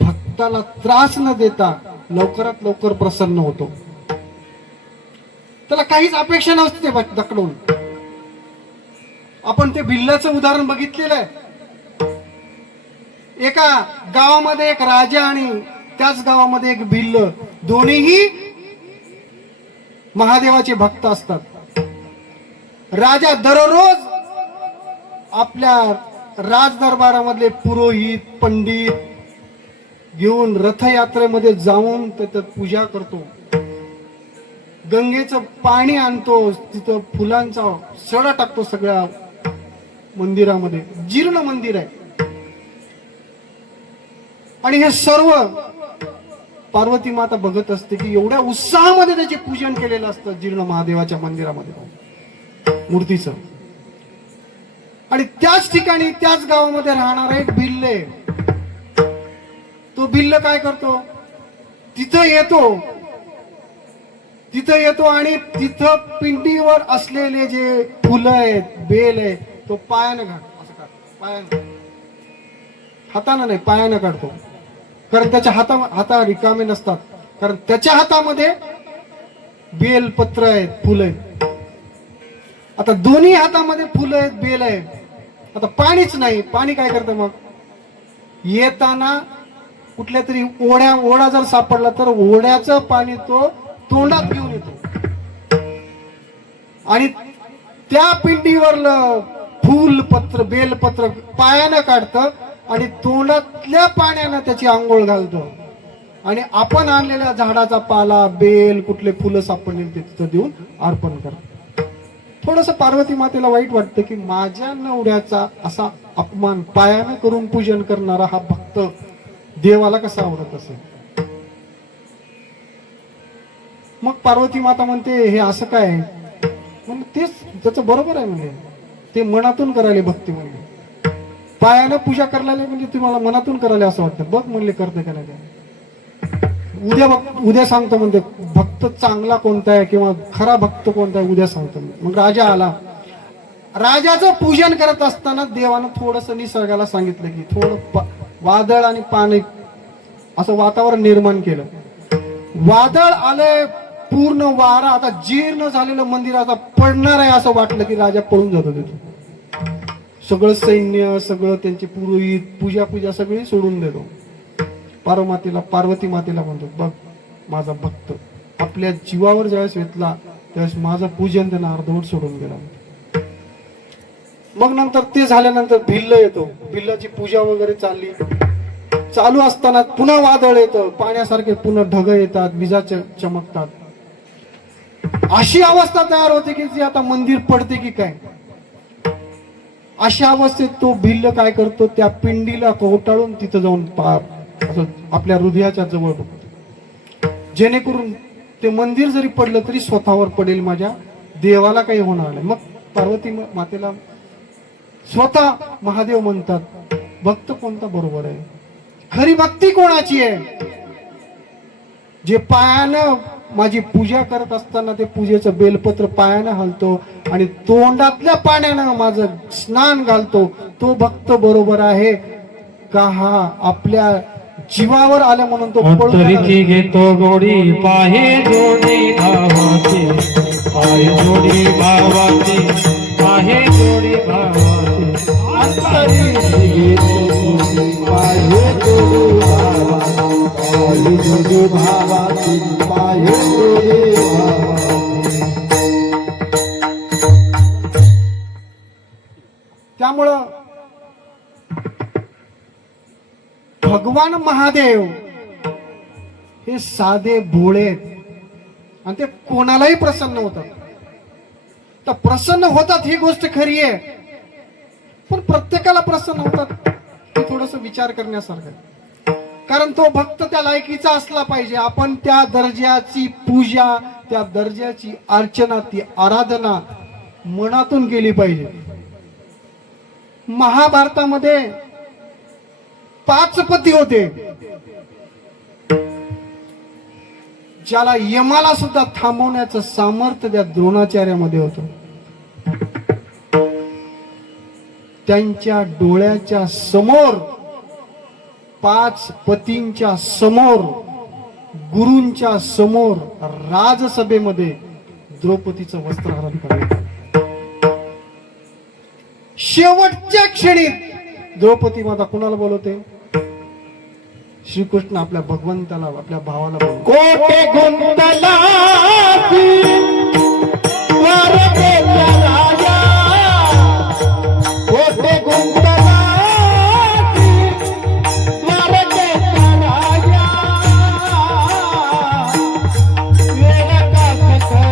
भक्ताला त्रास न देता लवकरात लवकर प्रसन्न होतो. त्याला काहीच अपेक्षा नसते ते भक्ताकडून. आपण ते भिल्लाचं उदाहरण बघितलेलं आहे. एका गावामध्ये एक राजा आणि त्याच गावामध्ये एक भिल्ल, दोन्हीही महादेवाचे भक्त असतात. राजा दररोज आपल्या राजदरबारामधले पुरोहित पंडित घेऊन रथयात्रेमध्ये जाऊन त्याच्यात पूजा करतो. गंगेचं पाणी आणतो, तिथं फुलांचा सडा टाकतो सगळ्या मंदिरामध्ये. जीर्ण मंदिर आहे आणि हे सर्व पार्वती माता बघत असते की एवढ्या उत्साहामध्ये त्याचे पूजन केलेलं असतं जीर्ण महादेवाच्या मंदिरामध्ये मूर्तीचं. आणि त्याच ठिकाणी त्याच गावामध्ये राहणारा एक भिल्ल आहे. तो भिल्ल काय करतो, तिथं येतो आणि तिथं पिंडीवर असलेले जे फुलं आहेत, बेल आहे, तो पायानं पायानं, हातानं नाही, पायानं काढतो. कारण त्याच्या हाता रिकामे नसतात, कारण त्याच्या हातामध्ये बेलपत्र आहेत, फुलं आहेत. आता दोन्ही हातामध्ये फुलं आहेत, बेल आहे. आता पाणीच नाही. पाणी काय करतं मग, येताना कुठल्या तरी ओढा जर सापडला तर ओढ्याचं पाणी तो तोंडात घेऊन येतो आणि त्या पिंडीवरलं फुलपत्र बेलपत्र पायानं काढतं आणि तोंडातल्या पाण्यानं त्याची आंघोळ घालतो. आणि आपण आणलेल्या झाडाचा पाला, बेल, कुठले फुलं सापडले ते तिथं देऊन अर्पण करतो. थोडस पार्वती मातेला वाईट वाटतं की माझ्या नवऱ्याचा असा अपमान पायानं करून पूजन करणारा हा भक्त देवाला कसा आवडत असेल. मग पार्वती माता म्हणते हे असं काय, म्हणजे तेच त्याचं बरोबर आहे, म्हणजे ते मनातून करायला भक्ती. म्हणजे पायानं पूजा करायला म्हणजे तुम्हाला मनातून करायला असं वाटतं. बघ म्हणले करते का नाही, उद्या सांगतो म्हणते भक्त चांगला कोणता आहे किंवा खरा भक्त कोणता आहे, उद्या सांगतो. मग राजा आला. राजाचं पूजन करत असताना देवानं थोडस निसर्गाला सांगितलं की थोडं वादळ आणि पाणी असं वातावरण निर्माण केलं. वादळ आलंय, पूर्ण वारा, आता जीर्ण झालेलं मंदिर आता पडणार आहे असं वाटलं की राजा पळून जातो तिथून. सगळं सैन्य, सगळं त्यांचे पुरोहित, पूजा सगळी सोडून देतो. पार्वती मातेला म्हणतो बघ माझा भक्त आपल्या जीवावर ज्यावेळेस वेतला त्यावेळेस माझं पूजन त्यानं अर्धवट सोडून गेला. मग नंतर ते झाल्यानंतर भिल्ल येतो. भिल्लाची पूजा वगैरे चालू असताना पुन्हा वादळ येतं, पाण्यासारखे पुन्हा ढग येतात, विजा चमकतात. अशी अवस्था तयार होते की जी आता मंदिर पडते की काय. अशा अवस्थेत तो भिल्ल काय करतो, त्या पिंडीला कवटाळून तिथं जाऊन असं आपल्या हृदयाच्या जवळ बघतो, जेणेकरून ते मंदिर जरी पडलं तरी स्वतःवर पडेल, माझ्या देवाला काही होणार नाही. मग पार्वती मातेला स्वतः महादेव म्हणतात भक्त कोणता बरोबर आहे, खरी भक्ती कोणाची आहे. जे पायानं माझी पूजा करत असताना ते पूजेचं बेलपत्र पायानं हलतो आणि तोंडातल्या पाण्यानं माझं स्नान घालतो, तो भक्त बरोबर आहे का हा आपल्या जीवावर आल्या म्हणून तो तरीची घेतो गोडी पाहे जोडी भावाची, पाहे जोडी भावाची, पाहे जोडी भावाची. अंतरी घेतो गोडी पाहे जोडी भावाची, पाहे जोडी भावाची. त्यामुळं भगवान महादेव हे साधे भोळे आणि ते कोणालाही प्रसन्न होतात. तर प्रसन्न होतात ही गोष्ट खरी आहे, पण प्रत्येकाला प्रसन्न होतात हे थोडस विचार करण्यासारखं आहे. कारण तो भक्त त्या लायकीचा असला पाहिजे. आपण त्या दर्जाची पूजा, त्या दर्जाची अर्चना, ती आराधना मनातून केली पाहिजे. महाभारतामध्ये 5 पती होते, ज्याला यमाला सुद्धा थांबवण्याचं सामर्थ्य त्या द्रोणाचार्यामध्ये होतं. त्यांच्या डोळ्याच्या समोर 5 पतींच्या समोर, गुरूंच्या समोर राजसभेमध्ये द्रौपदीचं वस्त्रहरण करायचं. शेवटच्या क्षणी द्रौपदी माता कुणाला बोलवते, श्रीकृष्ण आपल्या भगवंताला, आपल्या भावाला बोलवते. कोटे गुंतला द्वारकेचा राजा, कोटे गुंतला द्वारकेचा राजा. वेळ का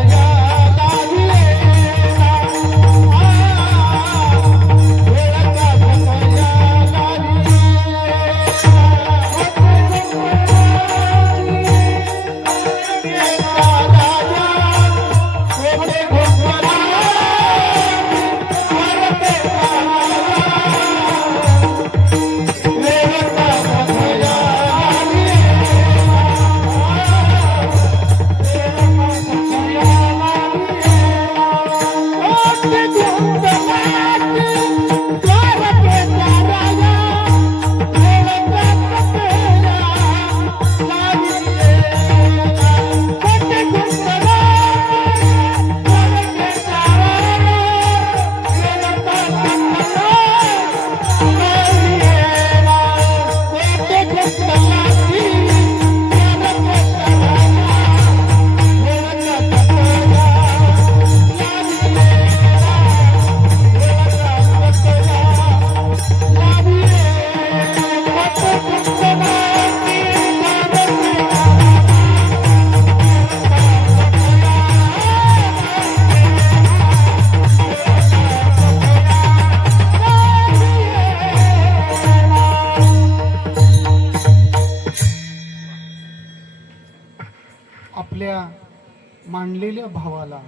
आपल्या मांडलेल्या भावाला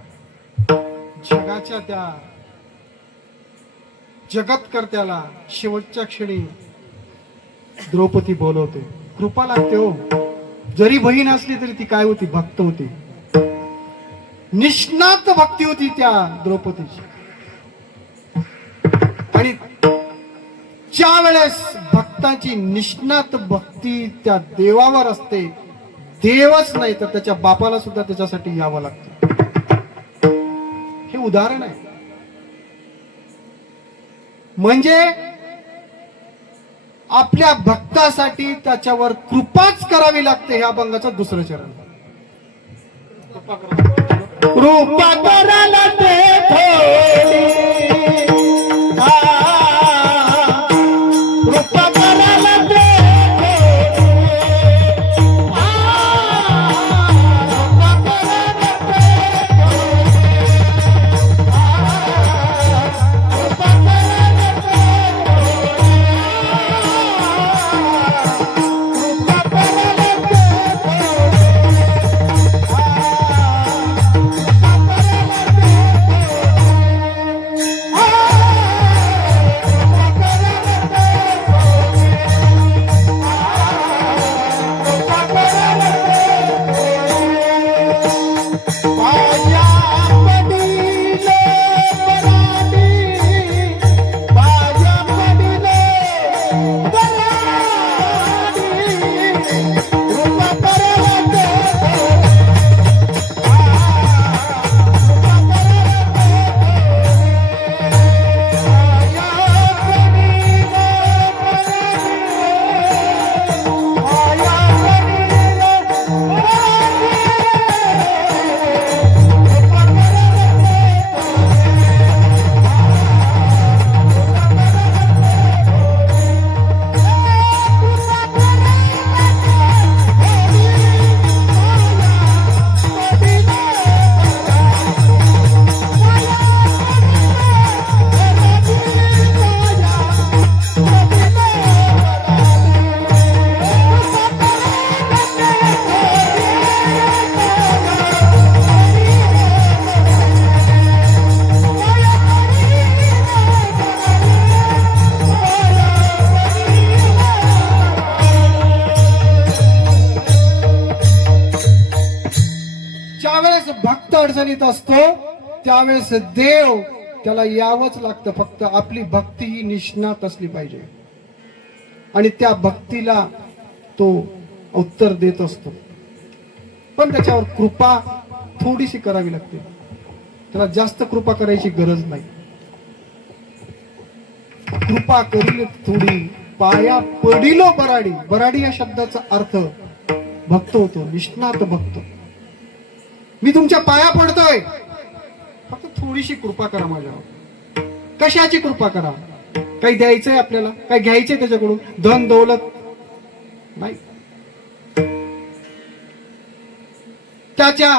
जगाच्या त्या जगतकर्त्याला शेवटच्या क्षणी द्रौपदी बोलवते. कृपा लागते हो. जरी बहीण असली तरी ती काय होती? भक्त होती. निष्णात भक्ती होती त्या द्रौपदीची. आणि ज्या वेळेस भक्ताची निष्णात भक्ती त्या देवावर असते, देवच नाही तर त्याच्या बापाला सुद्धा त्याच्यासाठी यावं लागतं. हे उदाहरण आहे. म्हणजे आपल्या भक्तासाठी त्याच्यावर कृपाच करावी लागते. हे अभंगाचं दुसरं चरण. कृपा करायला ते थोडी. कृपा करायला ते भक्त अडचणीत असतो त्यावेळेस देव त्याला यावंच लागतं. फक्त आपली भक्ती ही निष्णात असली पाहिजे आणि त्या भक्तीला तो उत्तर देत असतो. पण त्याच्यावर कृपा थोडीशी करावी लागते. त्याला जास्त कृपा करायची गरज नाही. कृपा करील थोडी पाया पडिलो बराडी. बराडी या शब्दाचा अर्थ भक्त होतो, निष्णात भक्त. मी तुमच्या पाया पडतोय, फक्त थोडीशी कृपा करा माझ्यावर. कशाची कृपा करा? काही द्यायचंय आपल्याला, काही घ्यायचंय त्याच्याकडून, धन दौलत नाही. त्याच्या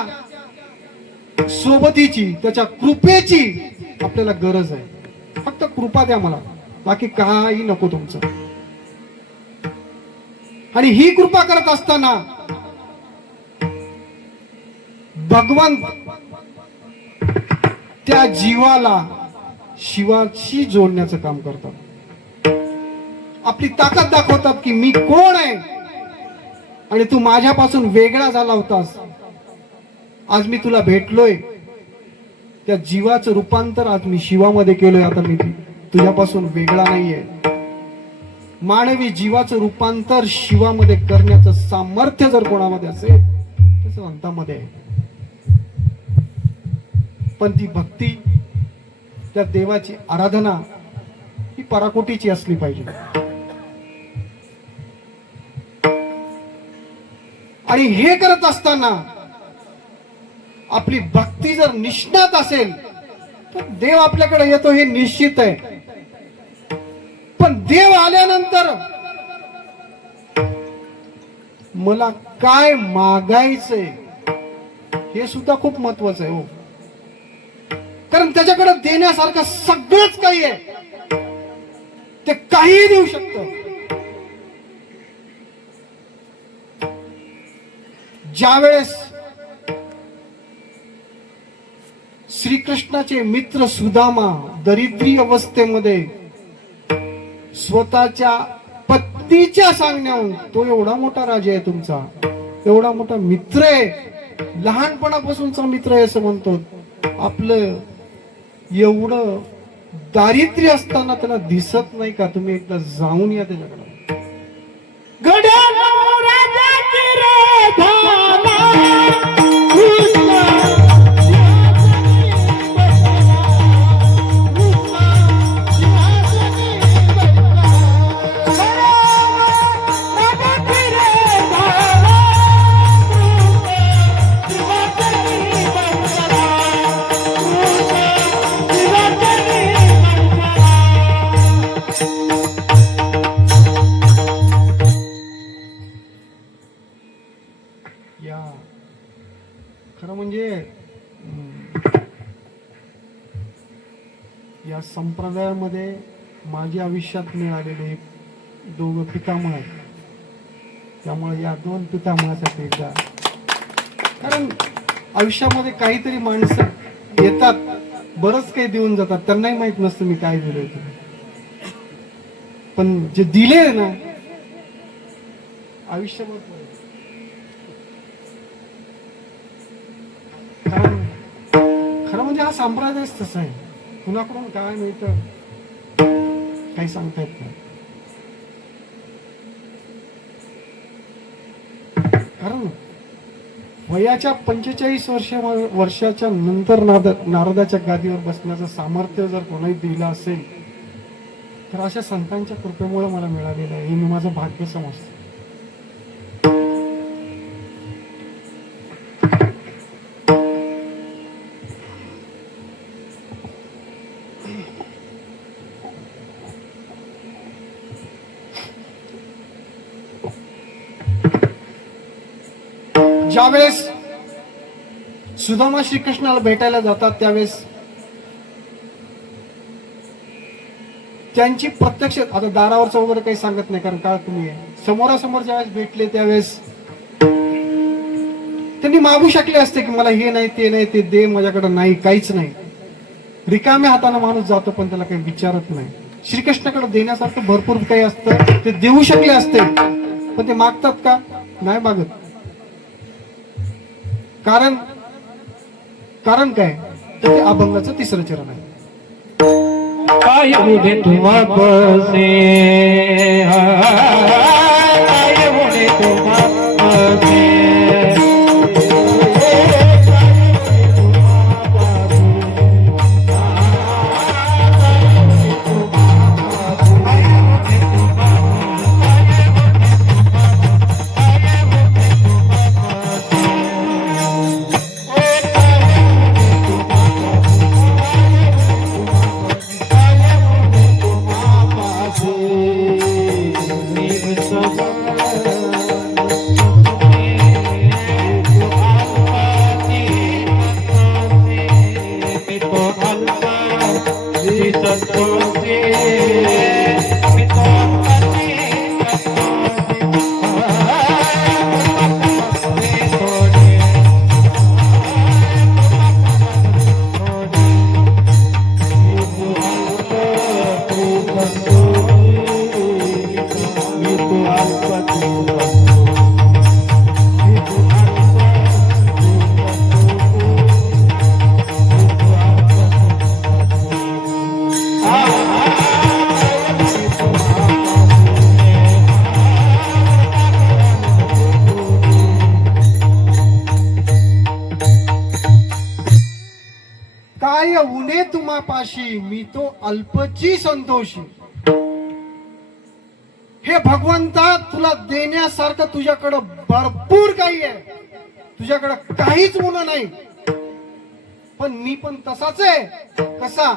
सोबतीची, त्याच्या कृपेची आपल्याला गरज आहे. फक्त कृपा द्या मला, बाकी काही नको तुमचं. आणि ही कृपा करत असताना भगवंत त्या जीवाला शिवाशी जोडण्याचं काम करतात. आपली ताकद दाखवतात की मी कोण आहे आणि तू माझ्यापासून वेगळा झाला होतास, आज मी तुला भेटलोय. त्या जीवाचं रूपांतर आज मी शिवामध्ये केलोय. आता मी तुझ्यापासून वेगळा नाहीये. मानवी जीवाचं रूपांतर शिवामध्ये करण्याचं सामर्थ्य जर कोणामध्ये असेल तर संतांमध्ये आहे. पण ती भक्ती, त्या देवाची आराधना ही पराकोटीची असली पाहिजे. आणि हे करत असताना आपली भक्ती जर निष्णात असेल तर देव आपल्याकडे येतो हे निश्चित आहे. पण देव आल्यानंतर मला काय मागायचंय हे सुद्धा खूप महत्वाचं आहे हो. कारण त्याच्याकडे देण्यासारखं सगळंच काही आहे. ते काहीही देऊ शकतं. ज्यावेळेस श्रीकृष्णाचे मित्र सुदामा दरिद्री अवस्थेमध्ये स्वतःच्या पत्नीच्या सांगण्यावरून, तो एवढा मोठा राजा आहे तुमचा, एवढा मोठा मित्र आहे, लहानपणापासूनचा मित्र आहे असं म्हणतो, आपलं एवढं दारिद्र्य असताना त्याला दिसत नाही का? तुम्ही एकदा जाऊन या त्याच्याकडे. या खरं म्हणजे या संप्रदायामध्ये माझ्या आयुष्यात मिळालेले दोघं पितामह आहेत. त्यामुळे या दोन पितामहासाठी एकदा, कारण आयुष्यामध्ये काहीतरी माणसं येतात, बरंच काही देऊन जातात, त्यांनाही माहित नसतं मी काय दिलंय ते, पण जे दिले ना आयुष्यभर, कारण खरं म्हणजे हा संप्रदायच तसा आहे. कुणाकडून काय मिळतं काही सांगता येत नाही. कारण वयाच्या 45 वर्षाच्या नंतर नारदाच्या गादीवर बसण्याचं सामर्थ्य जर कोणाही दिलं असेल तर अशा संतांच्या कृपेमुळे मला मिळालेलं आहे. हे मी माझं भाग्य समजतो. ज्यावेळेस सुदामा श्रीकृष्णाला भेटायला जातात त्यावेळेस त्यांची प्रत्यक्ष, आता दारावरचं वगैरे काही सांगत नाही कारण काळ तुम्ही समोरासमोर ज्यावेळेस भेटले त्यावेळेस त्यांनी मागू शकले असते की मला हे नाही ते नाही ते दे, माझ्याकडे नाही, काहीच नाही. रिकाम्या हाताने माणूस जातो पण त्याला काही विचारत नाही. श्रीकृष्णाकडे देण्यासारखं भरपूर काही असतं, ते देऊ शकले असते पण ते मागतात का? नाही मागत. कारण काय? तर ते अभंगाचं 3रं चरण आहे. काय उडे तुम्हा बसे, काय उडे तुम्हा बसे, काय उणे तुम्हापाशी, मी तो अल्पची संतोषी. हे भगवंता, तुला देण्यासारखं तुझ्याकडं भरपूर काही आहे, तुझ्याकडं काहीच उणं नाही, पण मी पण तसाच आहे. कसा?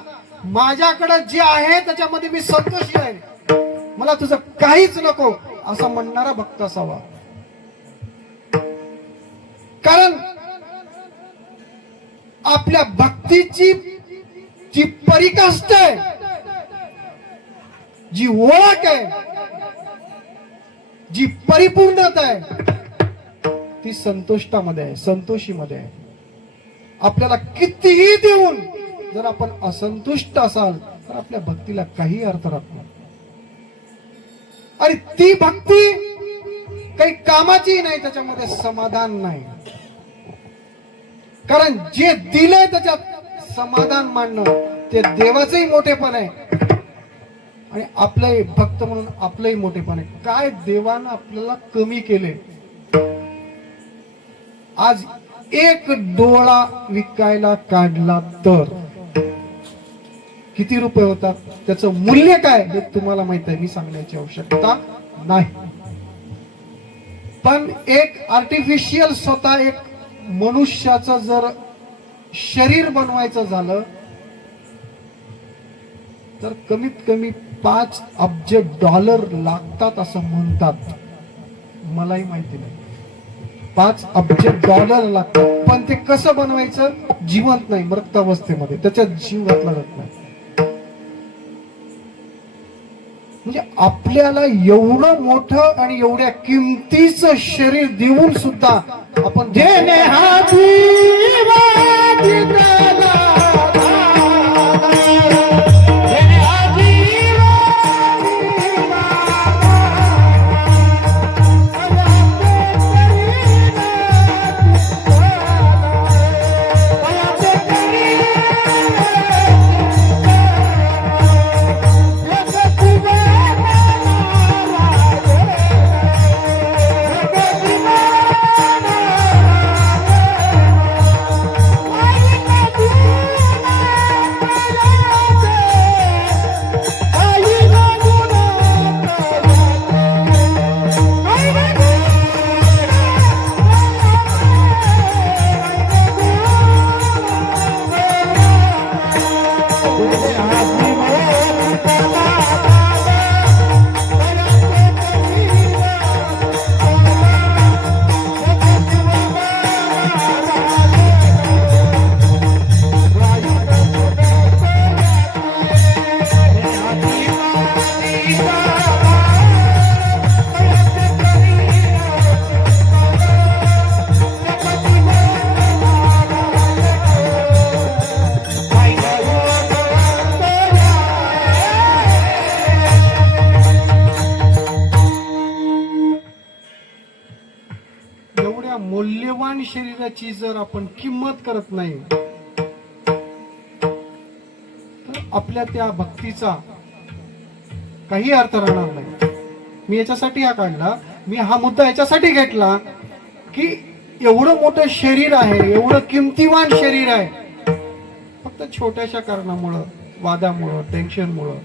माझ्याकडे जे आहे त्याच्यामध्ये मी संतोषी आहे, मला तुझं काहीच नको असं म्हणणारा भक्त असावा. कारण आपल्या भक्तीची जी परिकाष्ठा आहे, जी ओळख आहे, जी परिपूर्णता आहे ती संतोषामध्ये आहे, संतोषीमध्ये आहे. आपल्याला कितीही देऊन जर आपण असंतुष्ट असाल तर आपल्या भक्तीला काही अर्थ राहत नाही. आणि ती भक्ती काही कामाची नाही, त्याच्यामध्ये समाधान नाही. कारण जे दिलंय त्याच्यात समाधान मानणं ते देवाचंही मोठेपण आहे आणि आपलंही भक्त म्हणून आपलंही मोठेपण आहे. काय देवानं आपल्याला कमी केले? आज एक डोळा विकायला काढला तर किती रुपये होतात? त्याचं मूल्य काय हे तुम्हाला माहित आहे, मी सांगण्याची आवश्यकता नाही. पण एक आर्टिफिशियल स्वतः एक मनुष्याचं जर शरीर बनवायचं झालं तर कमीत कमी 5 अब्ज डॉलर लागतात असं म्हणतात. मलाही माहिती नाही, 5 अब्ज डॉलर लागतात. पण ते कसं बनवायचं? जिवंत नाही, मृत अवस्थेमध्ये, त्याच्यात जीव घातला जात नाही. म्हणजे आपल्याला एवढं मोठं आणि एवढ्या किमतीचं शरीर देऊन सुद्धा आपण जेने हा जीवा दिला जेने हा जीवा एवढ्या मौल्यवान शरीराची जर आपण किंमत करत नाही तर आपल्या त्या भक्तीचा काही अर्थ राहणार नाही. मी याच्यासाठी हा काढला, मी हा मुद्दा याच्यासाठी घेतला की एवढं मोठं शरीर आहे, एवढं किमतीवान शरीर आहे, फक्त छोट्याशा कारणामुळं, वादामुळं, टेन्शनमुळं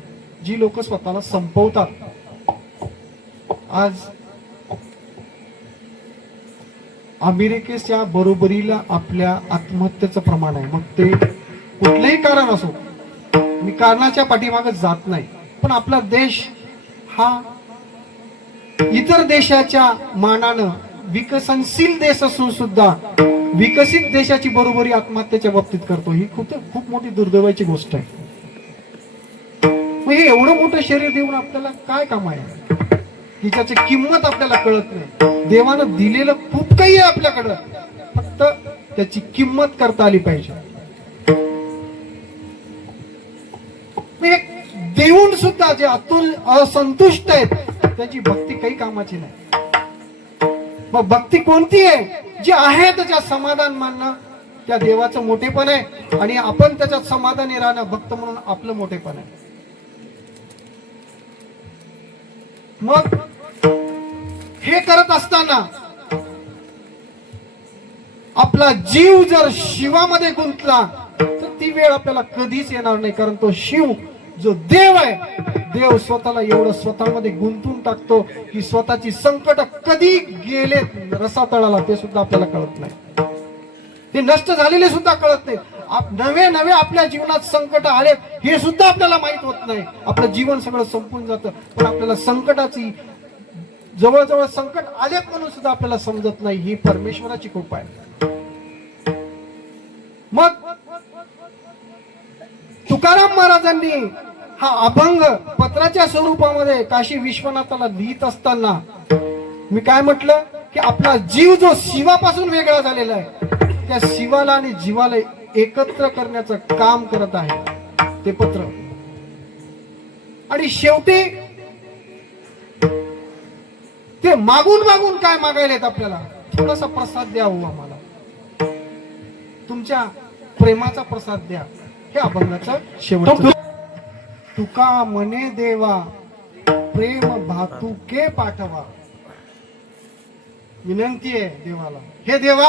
जी लोक स्वतःला संपवतात. आज अमेरिकेच्या बरोबरीला आपल्या आत्महत्येचं प्रमाण आहे. मग ते कुठलंही कारण असो, मी कारणाच्या पाठीमागे जात नाही, पण आपला देश हा इतर देशाच्या मानानं विकसनशील देश असून सुद्धा विकसित देशाची बरोबरी आत्महत्येच्या बाबतीत करतो. ही खूप मोठी दुर्दैवाची गोष्ट आहे. मग हे एवढं मोठं शरीर देऊन आपल्याला काय काम आहे की ज्याची किंमत आपल्याला कळत नाही? देवानं दिलेलं खूप काही आहे आपल्याकडं, फक्त त्याची किंमत करता आली पाहिजे. देऊन सुद्धा जे असंतुष्ट आहेत त्याची भक्ती काही कामाची नाही. मग भक्ती कोणती आहे? जी आहे त्याच्यात समाधान मानणं, त्या देवाचं मोठेपण आहे आणि आपण त्याच्यात समाधानी राहणं भक्त म्हणून आपलं मोठेपण आहे. मग हे करत असताना आपला जीव जर शिवामध्ये गुंतला तर ती वेळ आपल्याला कधीच येणार नाही. कारण तो शिव जो देव आहे, देव स्वतःला एवढं स्वतःमध्ये गुंतून टाकतो की स्वतःची संकट कधी गेले रसातळाला ते सुद्धा आपल्याला कळत नाही, ते नष्ट झालेले सुद्धा कळत नाही. नवे नवे आपल्या जीवनात संकट आले हे सुद्धा आपल्याला माहित होत नाही. आपलं जीवन सगळं संपून जातं, पण आपल्याला संकटाची जवळजवळ संकट आलेत म्हणून सुद्धा आपल्याला समजत नाही. ही परमेश्वराची कृपा आहे. मग तुकाराम महाराजांनी हा अभंग पत्राच्या स्वरूपामध्ये काशी विश्वनाथाला लिहित असताना मी काय म्हटलं की आपला जीव जो शिवापासून वेगळा झालेला आहे त्या शिवाला आणि जीवाला एकत्र करण्याचं काम करत आहे ते पत्र. आणि शेवटी ते मागून मागून काय मागायलेत आपल्याला, थोडासा प्रसाद द्या हो आम्हाला, तुमच्या प्रेमाचा प्रसाद द्या. हे अभंगाचं शेवटचं. तुका म्हणे देवा प्रेम भातुके पाठवा. विनंती आहे देवाला, हे देवा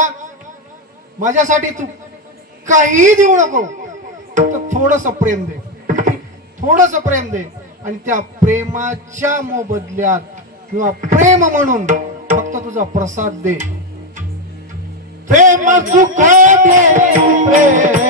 माझ्यासाठी तू काही देऊ नको, फक्त थोडस प्रेम दे, थोडस प्रेम दे. आणि त्या प्रेमाच्या मोबदल्यात किंवा प्रेम म्हणून फक्त तुझा प्रसाद दे. प्रेम सुख दे, प्रेम सुख दे.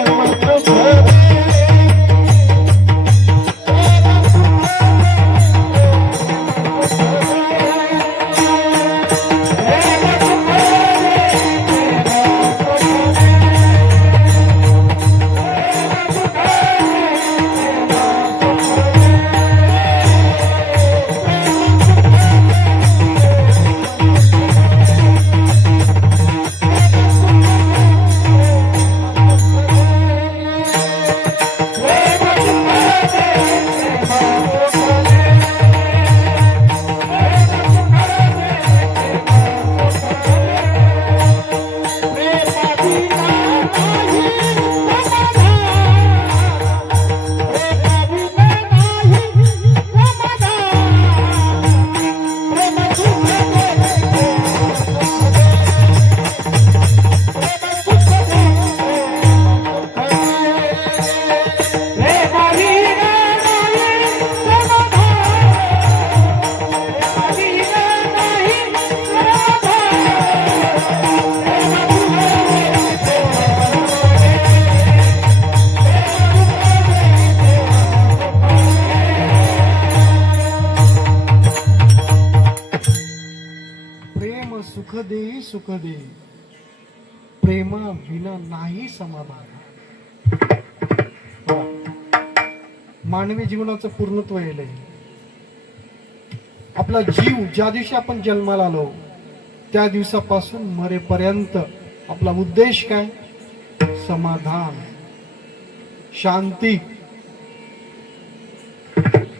सुख दे, सुख दे, प्रेमा विना नाही समाधान. मानवी जीवनाचं पूर्णत्व येईल. आपला जीव ज्या दिवशी आपण जन्माला आलो त्या दिवसापासून मरेपर्यंत आपला उद्देश काय? समाधान, शांती.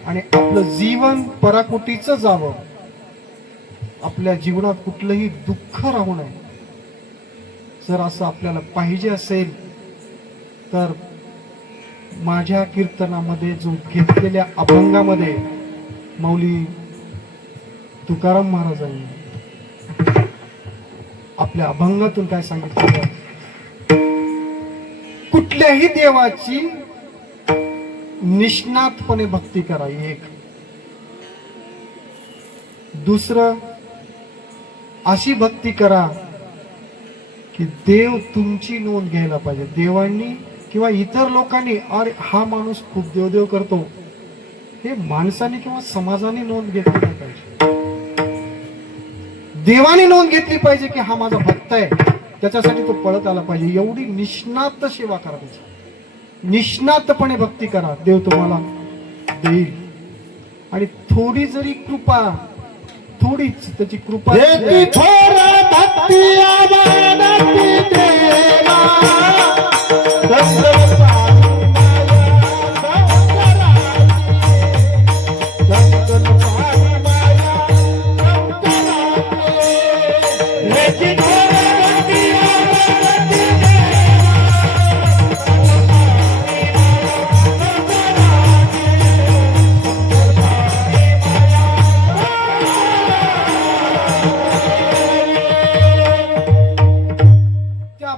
आणि आपलं जीवन पराकोटीचं जावं, आपल्या जीवनात कुठलंही दुःख राहू नये. जर असं आपल्याला पाहिजे असेल तर माझ्या कीर्तनामध्ये जो घेतलेल्या अभंगामध्ये माऊली तुकाराम महाराजांनी आपल्या अभंगातून काय सांगितलं? कुठल्याही देवाची निष्णातपणे भक्ती करा. एक. दुसरं, अशी भक्ती करा की देव तुमची नोंद घ्यायला पाहिजे. देवांनी किंवा इतर लोकांनी अरे हा माणूस खूप देवदेव करतो हे माणसाने किंवा समाजाने नोंद घेतली नाही पाहिजे. देवाने नोंद घेतली पाहिजे की हा माझा भक्त आहे, त्याच्यासाठी तो पळत आला पाहिजे. एवढी निष्णात सेवा करा, त्याची निष्णातपणे भक्ती करा. देव तुम्हाला देईल. आणि थोडी जरी कृपा, थोडीच त्याची कृपा थोर भक्ती आवानती देवा.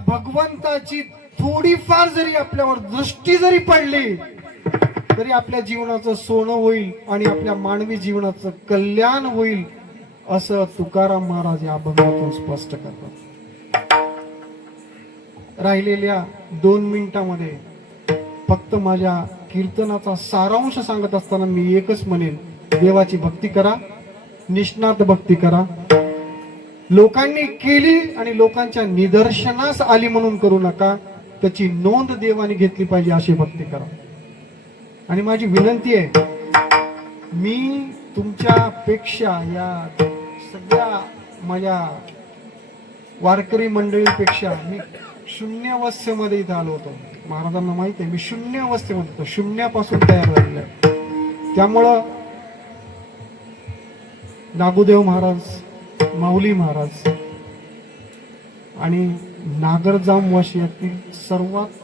भगवंताची थोडीफार जरी आपल्यावर दृष्टी जरी पडली तरी आपल्या जीवनाचं सोनं होईल आणि आपल्या मानवी जीवनाचं कल्याण होईल, असं तुकाराम महाराज या अभंगातून स्पष्ट करतात. राहिलेल्या 2 मिनिटांमध्ये फक्त माझ्या कीर्तनाचा सारांश सांगत असताना मी एकच म्हणेन, देवाची भक्ती करा, निष्णात भक्ती करा. लोकांनी केली आणि लोकांच्या निदर्शनास आली म्हणून करू नका, त्याची नोंद देवाने घेतली पाहिजे अशी भक्ती करा. आणि माझी विनंती आहे, मी तुमच्यापेक्षा या सगळ्या माझ्या वारकरी मंडळीपेक्षा मी शून्य अवस्थेमध्ये इथं आलो होतो. महाराजांना माहिती आहे मी शून्य अवस्थेमध्ये होतो, शून्यापासून तयार झालेलं आहे. त्यामुळं नागोदेव महाराज, माऊली महाराज आणि नागरजाम वाशी यातील सर्वात